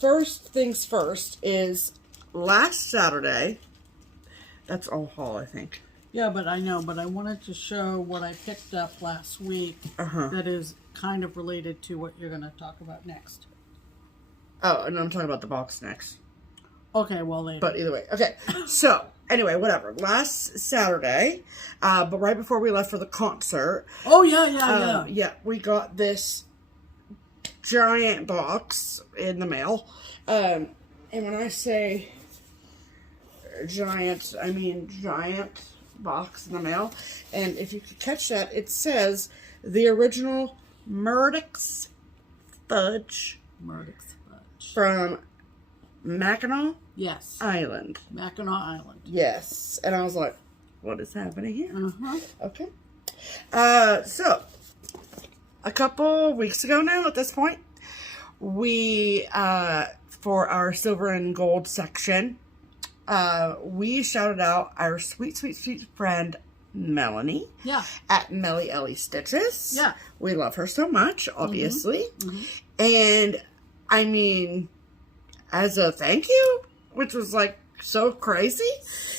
first things first is last Saturday. That's all haul, I think. Yeah, but I know, but I wanted to show what I picked up last week that is kind of related to what you're going to talk about next. Oh, and I'm talking about the box next. Okay, well, later. But either way. Okay, so, anyway, whatever. Last Saturday, but right before we left for the concert. Oh, yeah. Yeah, we got this giant box in the mail. And when I say giant, I mean giant box in the mail. And if you could catch that, it says the original Murdoch's Fudge. Murdoch's Fudge. From Mackinac Yes. Island. Mackinac Island. Yes. And I was like, what is happening here? Okay. So, a couple weeks ago now at this point, we, for our silver and gold section, we shouted out our sweet, sweet, sweet friend, Melanie. Yeah. At Melly Ellie Stitches. Yeah. We love her so much, obviously. And, I mean, as a thank you, which was like so crazy,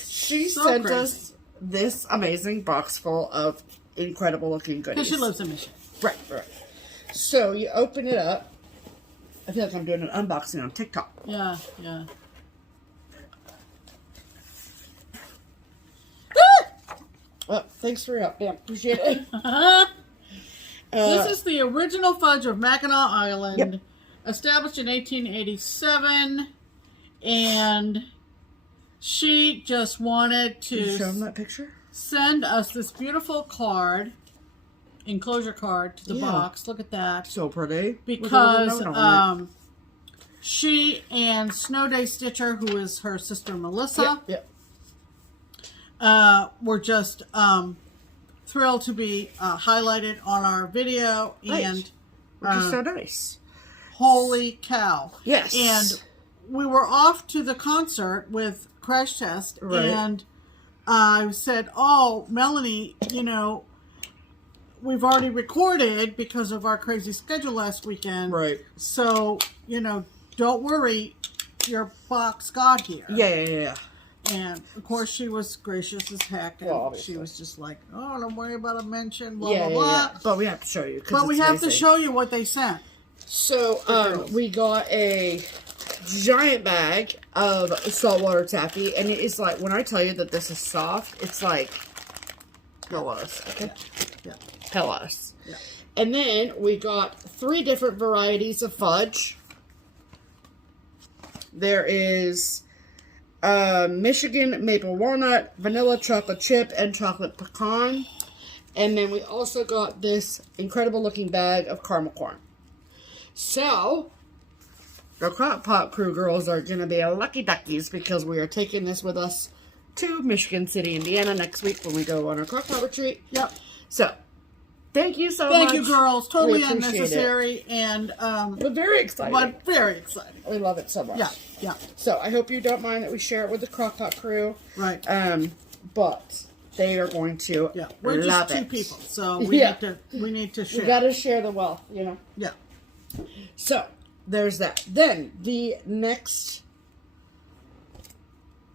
she sent us this amazing box full of incredible looking goodies. Because she lives in Michigan. Right. So you open it up I feel like I'm doing an unboxing on TikTok. Yeah, yeah. Oh, thanks for your help. Yeah, appreciate it. This is the original fudge of Mackinac Island, Yep. established in 1887, and she just wanted Can you show them to that picture? send us this beautiful card, enclosure card, to the box. Look at that. So pretty. Because she and Snow Day Stitcher, who is her sister Melissa, were just thrilled to be highlighted on our video, and which is so nice. Holy cow! Yes, and we were off to the concert with Crash Test, and I said, "Oh, Melanie, you know, we've already recorded because of our crazy schedule last weekend, right? So you know, don't worry, your box got here." Yeah. And, of course, she was gracious as heck. And she was just like, oh, don't worry about a mention, blah, blah, blah. Yeah. But we have to show you. But we have to show you what they sent. So, we got a giant bag of saltwater taffy. And it is like, when I tell you that this is soft, it's like, tell us. Okay? Yeah. Tell us. Yeah. And then we got 3 different varieties of fudge. There is Michigan maple walnut, vanilla chocolate chip, and chocolate pecan. And then we also got this incredible looking bag of caramel corn. So, the Crock Pot crew girls are going to be lucky duckies because we are taking this with us to Michigan City, Indiana next week when we go on our Crock Pot retreat. Yep. So, thank you so much. Thank you, girls. Totally unnecessary and but very exciting. But very exciting. We love it so much. Yeah. So I hope you don't mind that we share it with the Crock Pot crew. Right. But they are going to we're love just 2 it. people, so we need to share. We got to share the wealth, you know. Yeah. So there's that. Then the next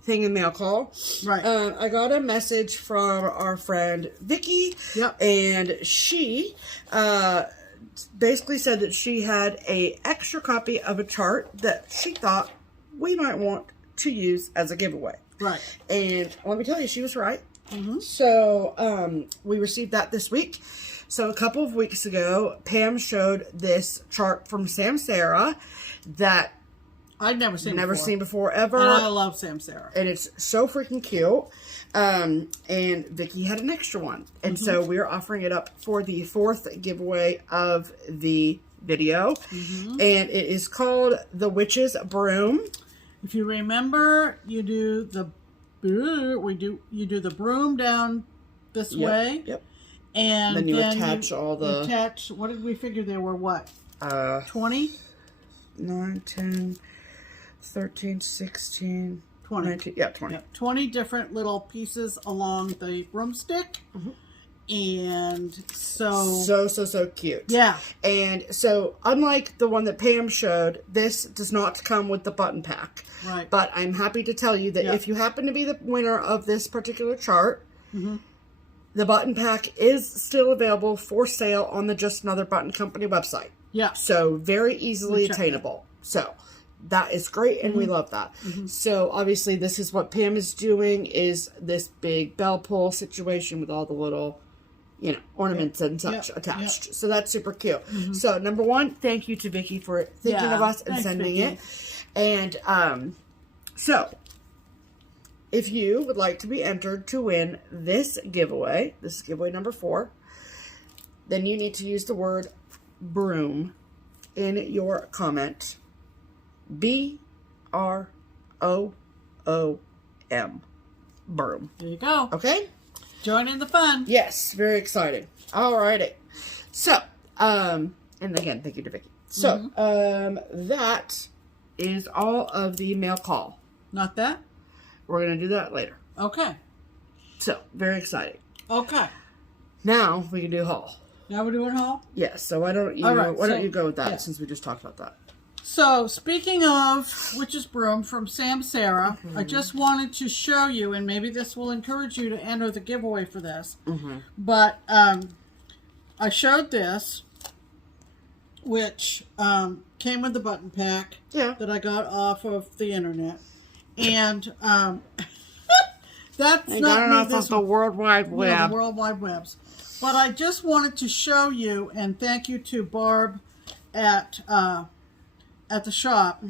thing in mail call. Right. I got a message from our friend Vicky. Yep. And she basically said that she had a extra copy of a chart that she thought we might want to use as a giveaway. Right. And let me tell you, she was right. Mm-hmm. So we received that this week. So a couple of weeks ago, Pam showed this chart from SamSarah that I'd never seen before ever. And I love SamSarah. And it's so freaking cute. And Vicky had an extra one. And so we're offering it up for the 4th giveaway of the video. And it is called The Witch's Broom. If you remember, you do the broom down this way. Yep. And then you attach all the... what did we figure there were, what? 20? 9, 10, 13, 16, 20. 19, 20. Yep, 20 different little pieces along the broomstick. And so cute. Yeah. And so, unlike the one that Pam showed, this does not come with the button pack. Right. But I'm happy to tell you that if you happen to be the winner of this particular chart, the button pack is still available for sale on the Just Another Button Company website. Yeah. So, very easily attainable. So, that is great, and we love that. So, obviously, this is what Pam is doing, is this big bell pull situation with all the little, you know, ornaments and such attached. So, that's super cute. So, number 1, thank you to Vicky for thinking of us and sending it. And, so, if you would like to be entered to win this is giveaway number 4, then you need to use the word broom in your comment. B-R-O-O-M. Broom. There you go. Okay? Join in the fun. Yes, very exciting. Alrighty. So, and again, thank you to Vicky. So, that is all of the mail call. Not that? We're going to do that later. Okay. So, very exciting. Okay. Now, we can do haul. Now we're doing haul? Yes, so why don't you go with that since we just talked about that. So, speaking of Witch's Broom from SamSarah, I just wanted to show you, and maybe this will encourage you to enter the giveaway for this, but I showed this, which came with the button pack that I got off of the internet. And that's not off of the World Wide Web. Yeah, the World Wide Webs. But I just wanted to show you, and thank you to Barb at the shop.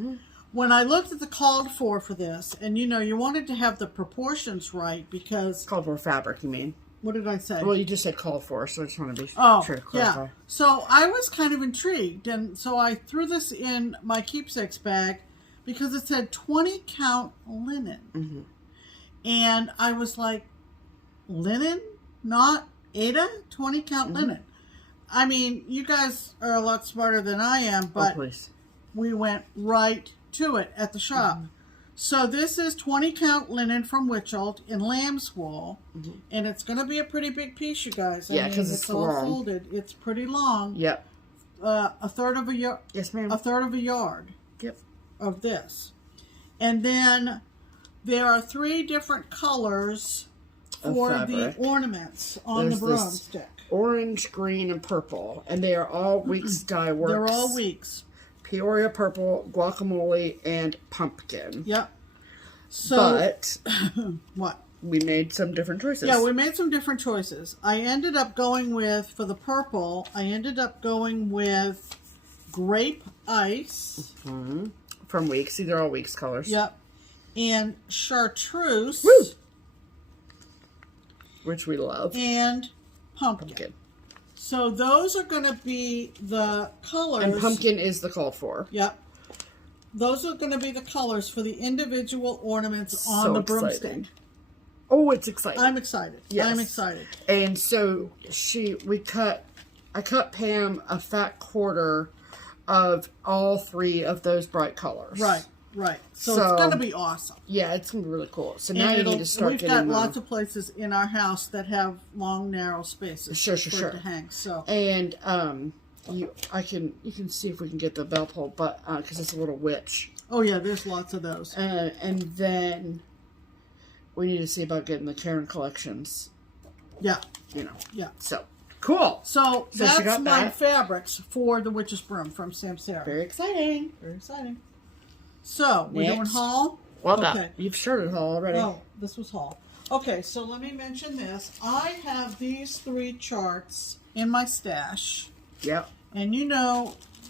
When I looked at the called for this, and you wanted to have the proportions right because... Called for fabric, you mean? What did I say? Well, you just said called for, so I just want to be sure to clarify. Yeah. So I was kind of intrigued, and so I threw this in my Keepsakes bag because it said 20 count linen. And I was like, linen? Not Ada? 20 count linen. I mean, you guys are a lot smarter than I am, but we went right to it at the shop. So this is 20 count linen from Witchold in lamb's wool, and it's going to be a pretty big piece, you guys. I mean, because it's all long. folded. It's pretty long. Yep. A third of a yard. Yes, ma'am. A third of a yard. Yep. Of this, and then there are 3 different colors for the ornaments on the broomstick. Orange, green, and purple, and they are all Weeks Dye Works. They're all Weeks. Peoria purple, guacamole, and pumpkin. Yep. So, but what? We made some different choices. Yeah, we made some different choices. I ended up going with, for the purple, grape ice. From Weeks. These are all Weeks colors. Yep. And chartreuse. Woo! Which we love. And pumpkin. So those are going to be the colors. And pumpkin is the called for. Yep. Those are going to be the colors for the individual ornaments on the broomstick. Oh, it's exciting. I'm excited. Yes. I'm excited. And so I cut Pam a fat quarter of all 3 of those bright colors. Right. So it's going to be awesome. Yeah, it's going to be really cool. So now you need to start getting We've got lots of places in our house that have long, narrow spaces for it to hang. So. And you can see if we can get the bell pull, but because it's a little witch. Oh yeah, there's lots of those. And then we need to see about getting the Karen collections. Yeah. Yeah. So cool. So that's my fabrics for the Witch's Broom from SamSarah. Very exciting. Very exciting. So we're doing haul. Well, okay. You've started haul already. Oh, this was haul. Okay, so let me mention this. I have these 3 charts in my stash. Yep. And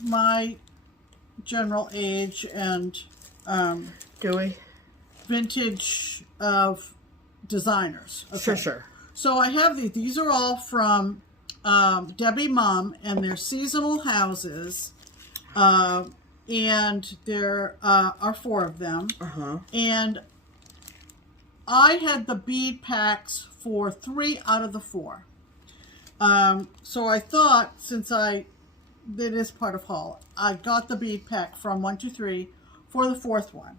my general age and vintage of designers. Okay. Sure. So I have these. These are all from Debbie Mum, and they're seasonal houses. And there are 4 of them. And I had the bead packs for 3 out of the 4. So I thought, since it is part of haul, I got the bead pack from 1, 2, 3 for the 4th one.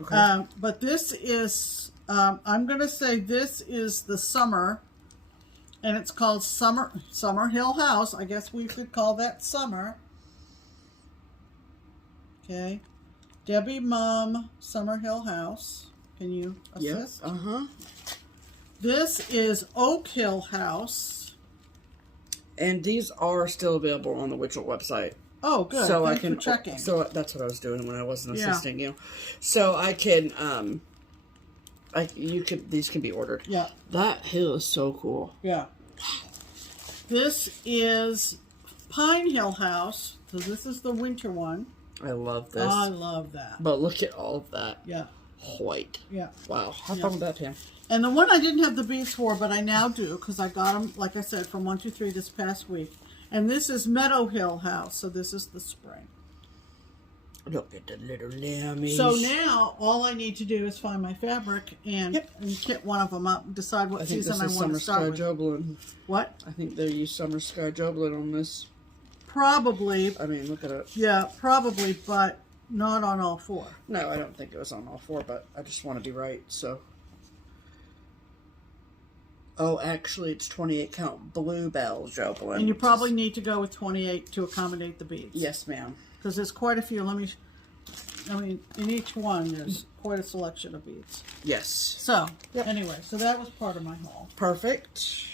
Okay. But this is, I'm going to say this is the summer, and it's called Summer Hill House. I guess we could call that summer. Okay. Debbie Mum, Summer Hill House. Can you assist? Yes. This is Oak Hill House. And these are still available on the Witchell website. Oh, good. So Thanks for checking. So that's what I was doing when I wasn't assisting you. So I can, these can be ordered. Yeah. That hill is so cool. Yeah. This is Pine Hill House. So this is the winter one. I love this. I love that. But look at all of that. Yeah. White. Yeah. Wow. How fun with that, Pam? And the one I didn't have the beads for, but I now do, because I got them, like I said, from 1, 2, 3 this past week. And this is Meadow Hill House, so this is the spring. Look at the little lammies. So now, all I need to do is find my fabric and kit one of them up and decide what season I want to start with. Summer Sky Joblin. What? I think they use Summer Sky Joblin on this. Probably. I mean, look at it. Yeah, probably, but not on all 4. No, I don't think it was on all 4, but I just want to be right, so. Oh, actually, it's 28 count Bluebell Joplin. And you probably need to go with 28 to accommodate the beads. Yes, ma'am. Because there's quite a few. In each one, there's quite a selection of beads. Yes. So, anyway, so that was part of my haul. Perfect.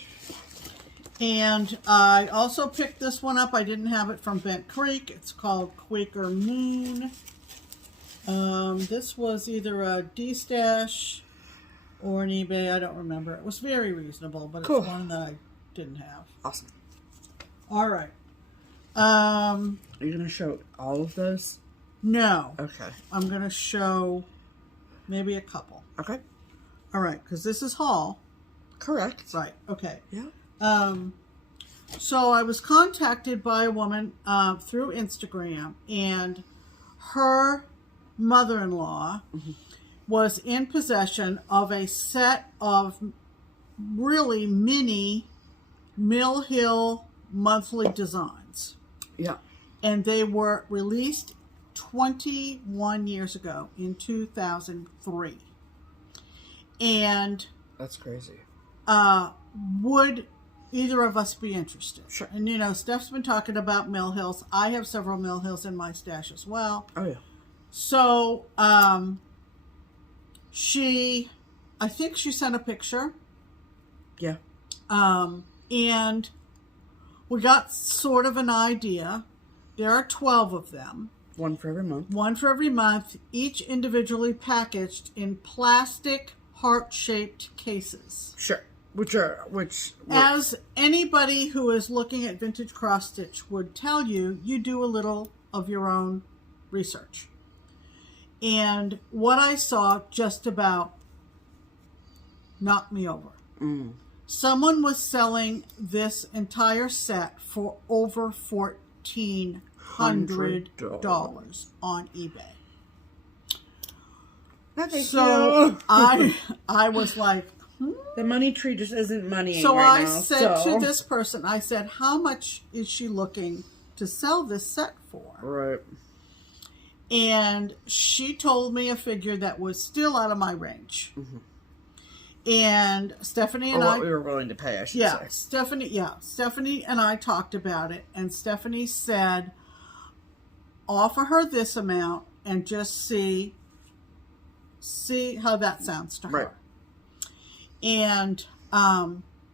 And I also picked this one up. I didn't have it from Bent Creek. It's called Quaker Moon. This was either a Destash or an eBay. I don't remember. It was very reasonable, but cool. It's one that I didn't have. Awesome. All right. Are you going to show all of those? No. Okay. I'm going to show maybe a couple. Okay. All right, because this is haul. Correct. Right. Okay. Yeah. So I was contacted by a woman through Instagram, and her mother-in-law was in possession of a set of really mini Mill Hill monthly designs. Yeah. And they were released 21 years ago in 2003. And that's crazy. Would either of us be interested? Sure. And you know, Steph's been talking about Mill Hills. I have several Mill Hills in my stash as well. Oh yeah. So I think she sent a picture. Yeah. And we got sort of an idea. There are 12 of them. One for every month. One for every month, each individually packaged in plastic heart-shaped cases. Sure. Which as anybody who is looking at vintage cross stitch would tell you, you do a little of your own research. And what I saw just about knocked me over. Someone was selling this entire set for over $1,400 on eBay. So I was like, the money tree just isn't money. So right I now, said to this person, I said, how much is she looking to sell this set for? Right. And she told me a figure that was still out of my range. And Stephanie and what we were willing to pay, I should say. Stephanie and I talked about it, and Stephanie said, offer her this amount and just see how that sounds to her. Right. And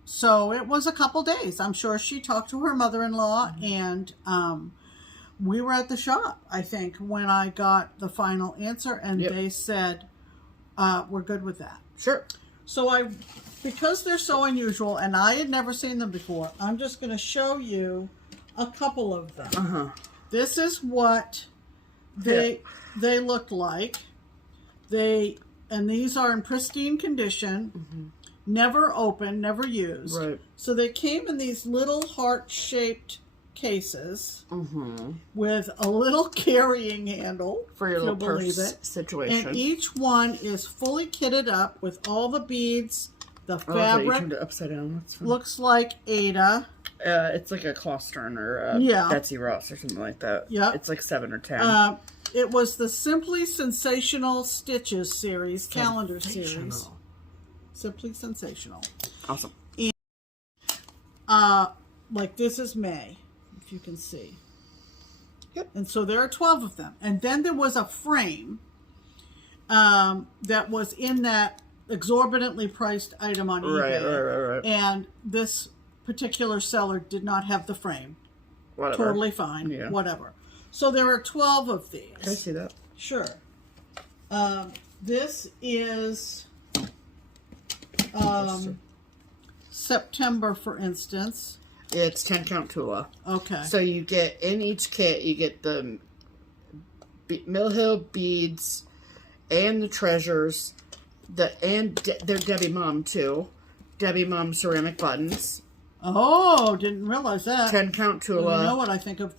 so it was a couple days. I'm sure she talked to her mother-in-law, and we were at the shop, I think, when I got the final answer, and they said, we're good with that. Sure. So because they're so unusual, and I had never seen them before, I'm just going to show you a couple of them. This is what they looked like. And these are in pristine condition, never opened, never used. Right. So they came in these little heart-shaped cases with a little carrying handle for your little purse situation. And each one is fully kitted up with all the beads. The fabric you turned it upside down. looks like Ada. It's like a Clawstern or Betsy Ross or something like that. Yeah. It's like 7 or 10. It was the Simply Sensational Stitches series, calendar series. Simply Sensational. Awesome. And, like this is May, if you can see. Yep. And so there are 12 of them. And then there was a frame that was in that exorbitantly priced item on eBay. Right. And this particular seller did not have the frame. Whatever. Totally fine. Yeah. Whatever. So there are 12 of these. Can I see that? Sure. This is September, for instance. It's 10 count Tula. Okay. So you get, in each kit, you get the Mill Hill beads and the treasures, they're Debbie Mom too. Debbie Mom ceramic buttons. Oh, didn't realize that. 10 count Tula. You know what I think of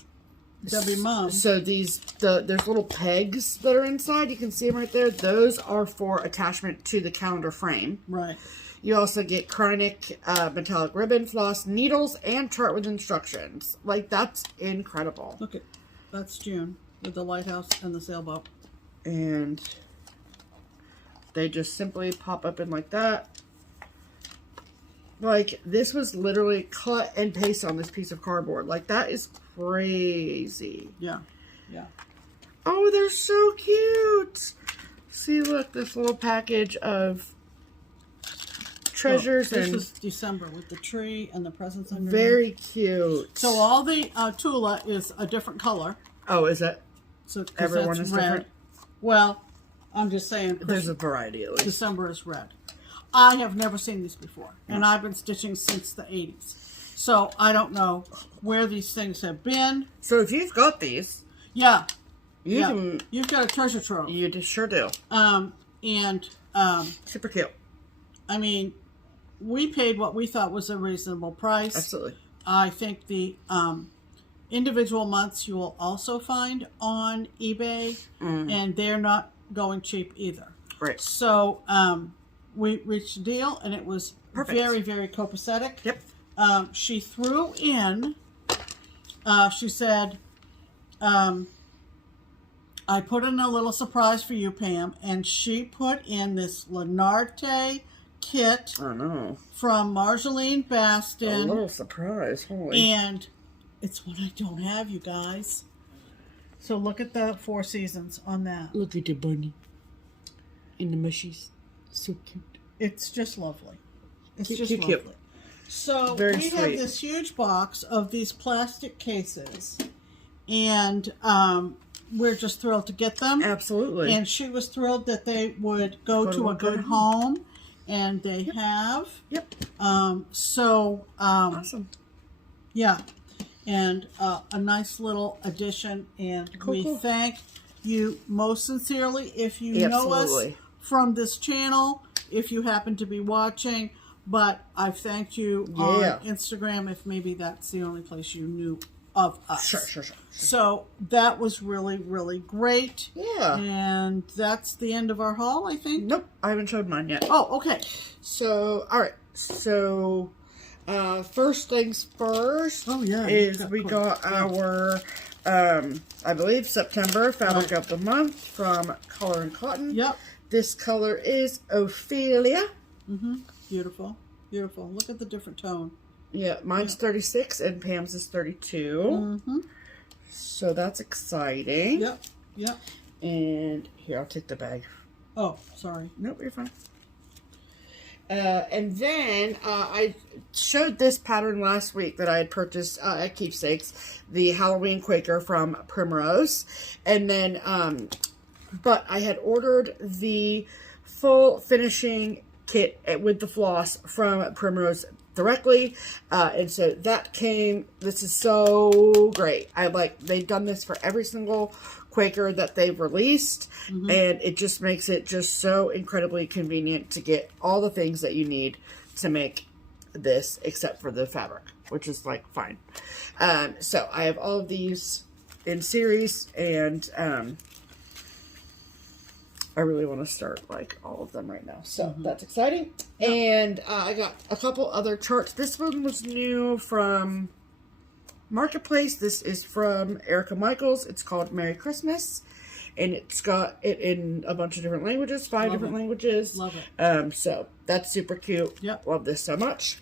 Debbie Mom. So there's little pegs that are inside. You can see them right there. Those are for attachment to the calendar frame. Right. You also get chronic metallic ribbon, floss, needles, and chart with instructions. Like, that's incredible. Look at, that's June with the lighthouse and the sailboat. And they just simply pop up in like that. Like, this was literally cut and paste on this piece of cardboard. Like, that is crazy. Yeah. Oh, they're so cute. See, look, this little package of treasures. This and was December with the tree and the presents underneath. Very cute. So all the Tula is a different color. Oh, is it? So everyone is red. different? Well, I'm just saying. There's a variety at least. December is red. I have never seen these before, and I've been stitching since the 80s. So I don't know where these things have been. So if you've got these, yeah, you've got a treasure trove. You sure do. Super cute. I mean, we paid what we thought was a reasonable price. Absolutely. I think the individual months you will also find on eBay, and they're not going cheap either. Right. So we reached a deal, and it was perfect. Very, very copacetic. Yep. She threw in, she said, I put in a little surprise for you, Pam, and she put in this Lenarte kit from Marjolaine Baston. A little surprise, holy. And it's one I don't have, you guys. So look at the 4 seasons on that. Look at the bunny in the mushies. So cute. It's just lovely. It's cute, just cute, lovely. Cute. So Very we sweet. have this huge box of these plastic cases, and we're just thrilled to get them. Absolutely. And she was thrilled that they would go to a good home, and they have. Yep. Awesome. Yeah. And a nice little addition, and we thank you most sincerely if you know us from this channel, if you happen to be watching, but I've thanked you on Instagram if maybe that's the only place you knew of us. Sure. So that was really, really great. Yeah. And that's the end of our haul, I think. Nope, I haven't showed mine yet. Oh, okay. So, all right. So, first things first is we got our, I believe, September Fabric of the Month from Color and Cotton. Yep. This color is Ophelia. Beautiful. Beautiful. Look at the different tone. Yeah, mine's 36 and Pam's is 32. So that's exciting. Yep. And here, I'll take the bag. Oh, sorry. Nope, you're fine. And then I showed this pattern last week that I had purchased at Keepsakes, the Halloween Quaker from Primrose. And then, but I had ordered the full finishing kit with the floss from Primrose directly. And so that came, this is so great. They've done this for every single Quaker that they've released, and it just makes it just so incredibly convenient to get all the things that you need to make this, except for the fabric, which is like fine. So I have all of these in series, and I really want to start like all of them right now. So that's exciting. And I got a couple other charts. This one was new from Marketplace. This is from Erica Michaels. It's called Merry Christmas, and it's got it in a bunch of different languages, 5 different languages. Love it. So that's super cute. Yep. Love this so much.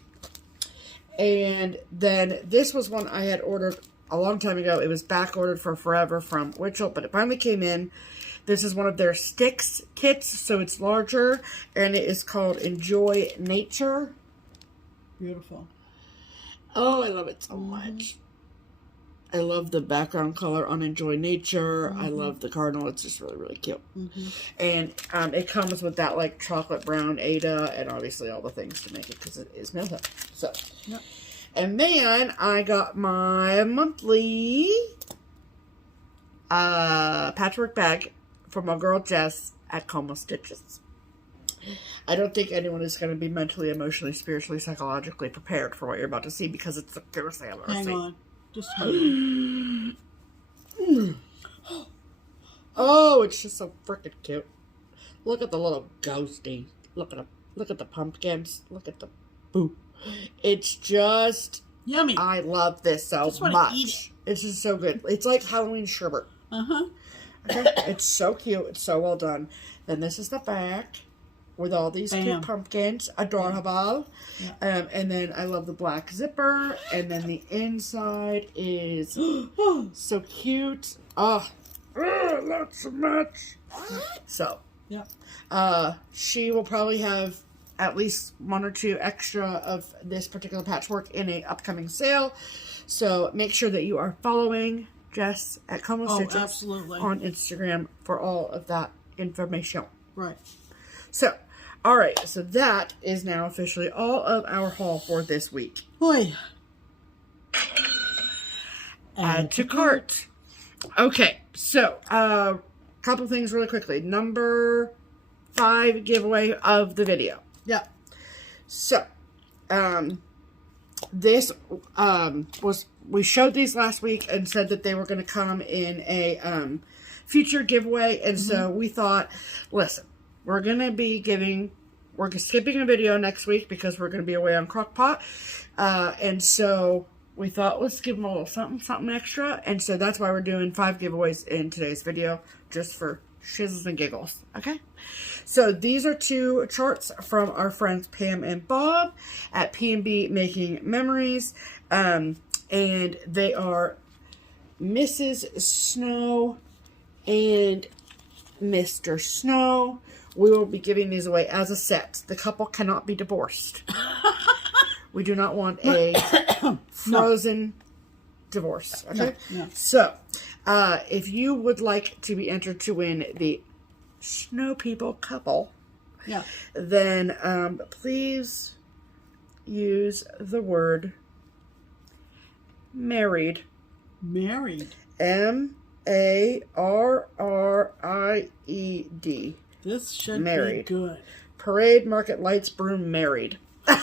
And then this was one I had ordered a long time ago. It was back ordered for forever from Witchell, but it finally came in. This is one of their sticks kits, so it's larger, and it is called Enjoy Nature. Beautiful. Oh, I love it so much. I love the background color on Enjoy Nature. I love the cardinal. It's just really, really cute. And it comes with that like chocolate brown Ada and obviously all the things to make it because it is Milka. So, and then I got my monthly patchwork bag from my girl Jess at Como Stitches. I don't think anyone is going to be mentally, emotionally, spiritually, psychologically prepared for what you're about to see because it's the cutest thing I've ever seen. Hang on. Just hang on. Oh, it's just so freaking cute. Look at the little ghosty. Look at the pumpkins. Look at the boo. It's just yummy. I love this so much. Eat it. It's just so good. It's like Halloween sherbet. Okay. It's so cute. It's so well done. Then this is the back with all these cute pumpkins. Adorable. And then I love the black zipper. And then the inside is so cute. Oh, I love it so much. So, she will probably have at least 1 or 2 extra of this particular patchwork in a upcoming sale. So make sure that you are following Jess at Como Stitches absolutely. on Instagram for all of that information. Right. So, all right. So that is now officially all of our haul for this week. Boy. Add to cart. Okay. So, couple things really quickly. Number 5 giveaway of the video. Yeah. So, this we showed these last week and said that they were going to come in a future giveaway, and so we thought, listen, we're skipping a video next week because we're going to be away on Crockpot, and so we thought, let's give them a little something extra, and so that's why we're doing 5 giveaways in today's video, just for shizzles and giggles. Okay, so these are 2 charts from our friends Pam and Bob at P&B Making Memories, and they are Mrs. Snow and Mr. Snow. We will be giving these away as a set. The couple cannot be divorced. We do not want a frozen divorce. Okay? No. So, if you would like to be entered to win the Snow People couple, then please use the word married. Married. M-A-R-R-I-E-D. This should married. be good. Parade, market, lights, broom, married. Come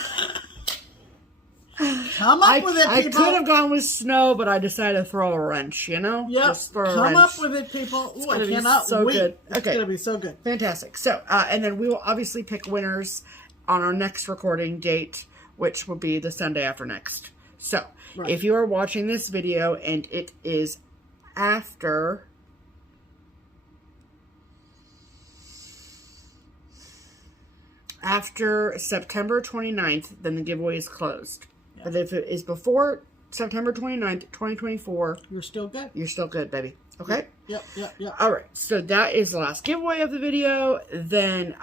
up with it, people. I could have gone with snow, but I decided to throw a wrench, you know? Yep. Just throw a Come wrench. up with it, people. Ooh, I cannot so wait. good. It's going to be so good. Fantastic. So, and then we will obviously pick winners on our next recording date, which will be the Sunday after next. So, if you are watching this video and it is after September 29th, then the giveaway is closed. Yeah. But if it is before September 29th, 2024, you're still good. You're still good, baby. Okay? Yep. All right. So that is the last giveaway of the video. Then,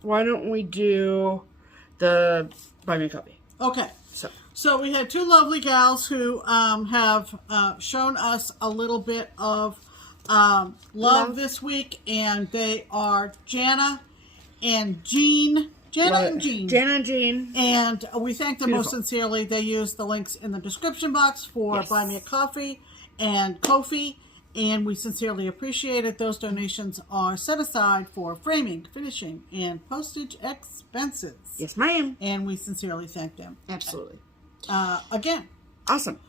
why don't we do the Buy Me a Coffee? Okay. So we had 2 lovely gals who have shown us a little bit of love this week, and they are Jana and Jean. Jana and Jean. And we thank them most sincerely. They use the links in the description box for Buy Me a Coffee and Ko-fi, and we sincerely appreciate it. Those donations are set aside for framing, finishing, and postage expenses. Yes, ma'am. And we sincerely thank them. Absolutely. Again. Awesome.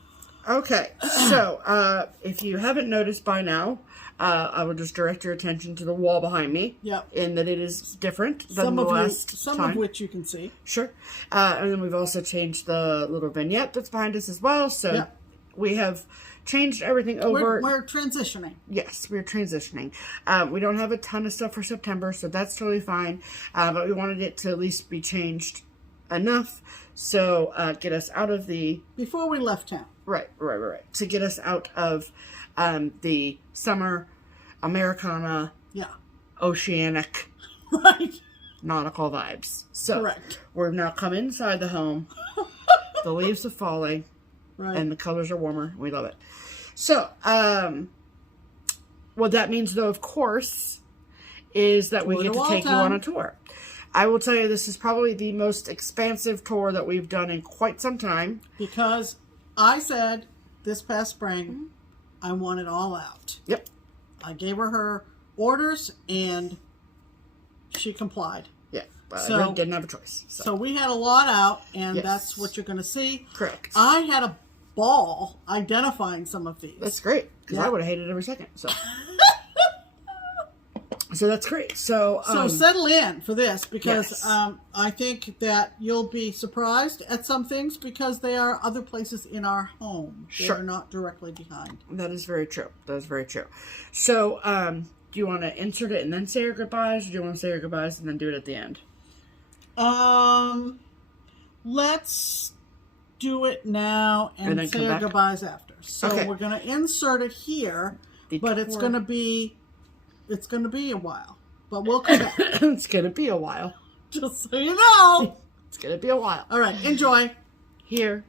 Okay, so if you haven't noticed by now, I will just direct your attention to the wall behind me. Yep. In that it is different than the last time. Some of which you can see. Sure. And then we've also changed the little vignette that's behind us as well. So we have changed everything over. We're transitioning. Yes, we're transitioning. We don't have a ton of stuff for September, so that's totally fine. But we wanted it to at least be changed enough. So get us out of the... Before we left town. Right. To get us out of the summer Americana, oceanic, nautical vibes. So correct. We've now come inside the home. The leaves are falling, and the colors are warmer. We love it. So, what that means, though, of course, is that we get to take you on a tour. I will tell you, this is probably the most expansive tour that we've done in quite some time. Because I said this past spring, I want it all out. Yep. I gave her orders, and she complied. Yeah, but I really didn't have a choice. So we had a lot out, and that's what you're going to see. Correct. I had a ball identifying some of these. That's great, because I would have hated every second. So. So that's great. So settle in for this, because I think that you'll be surprised at some things, because they are other places in our home. They're not directly behind. That is very true. So do you want to insert it and then say your goodbyes, or do you want to say your goodbyes and then do it at the end? Let's do it now and say our goodbyes after. So we're going to insert it here, but it's going to be a while, but we'll come back. It's going to be a while. Just so you know. It's going to be a while. All right, enjoy. Here.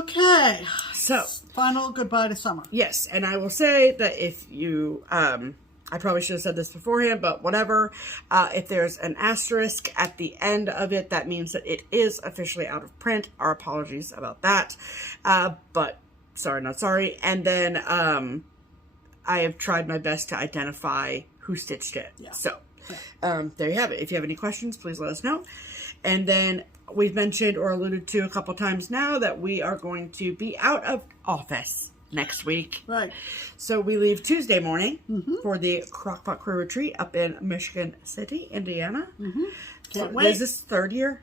Okay. So, final goodbye to summer. Yes, and I will say that if you, I probably should have said this beforehand, but whatever, if there's an asterisk at the end of it, that means that it is officially out of print. Our apologies about that, but sorry, not sorry. And then I have tried my best to identify who stitched it. Yeah. So there you have it. If you have any questions, please let us know. And then we've mentioned or alluded to a couple times now that we are going to be out of office next week. Right. So we leave Tuesday morning for the Crockpot Crew Retreat up in Michigan City, Indiana. Can't wait. Is this third year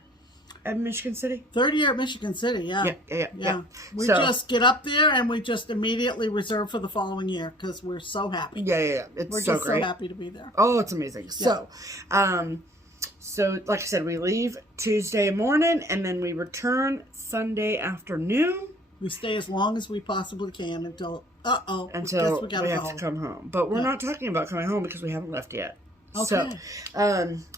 at Michigan City? Third year at Michigan City, yeah. Yeah. We just get up there and we just immediately reserve for the following year because we're so happy. Yeah. We're so just great. so happy to be there. Oh, it's amazing. Yeah. So, like I said, we leave Tuesday morning and then we return Sunday afternoon. We stay as long as we possibly can until we have to come home. But we're not talking about coming home because we haven't left yet. Okay.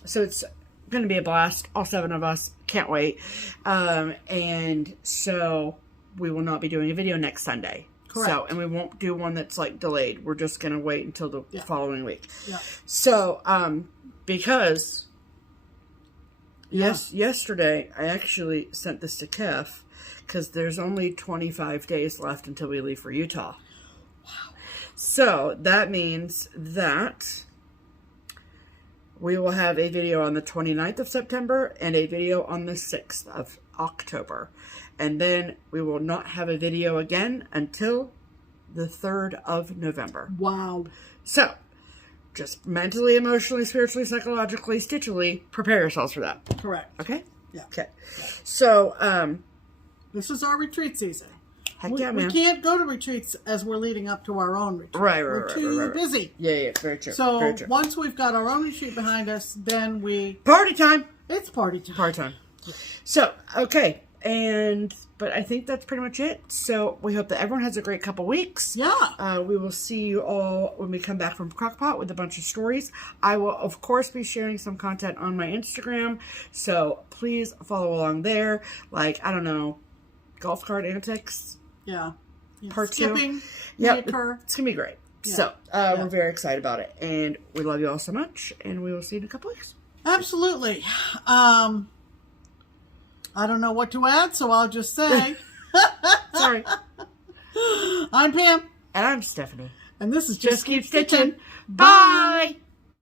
So it's going to be a blast. All 7 of us. Can't wait. And so we will not be doing a video next Sunday. Correct. So, and we won't do one that's like delayed. We're just going to wait until the following week. Yeah. So, because yesterday I actually sent this to Kev because there's only 25 days left until we leave for Utah. Wow. So that means that we will have a video on the 29th of September and a video on the 6th of October. And then we will not have a video again until the 3rd of November. Wow. So, just mentally, emotionally, spiritually, psychologically, stitchily, prepare yourselves for that. Correct. Okay? Yeah. Okay. So, this is our retreat season. Heck yeah, man. We can't go to retreats as we're leading up to our own retreat. We're too busy. Yeah, very true. So very true. Once we've got our own retreat behind us, then Party time! It's party time. Party time. So, okay. But I think that's pretty much it. So we hope that everyone has a great couple weeks. Yeah. We will see you all when we come back from Crockpot with a bunch of stories. I will, of course, be sharing some content on my Instagram. So please follow along there. Like, I don't know, golf cart antics. Yeah. Part Skipping. 2. Yep. It's going to be great. Yeah. So we're very excited about it. And we love you all so much. And we will see you in a couple weeks. Absolutely. I don't know what to add, so I'll just say. Sorry. I'm Pam. And I'm Stephanie. And this is Just Keep Stitching. Bye.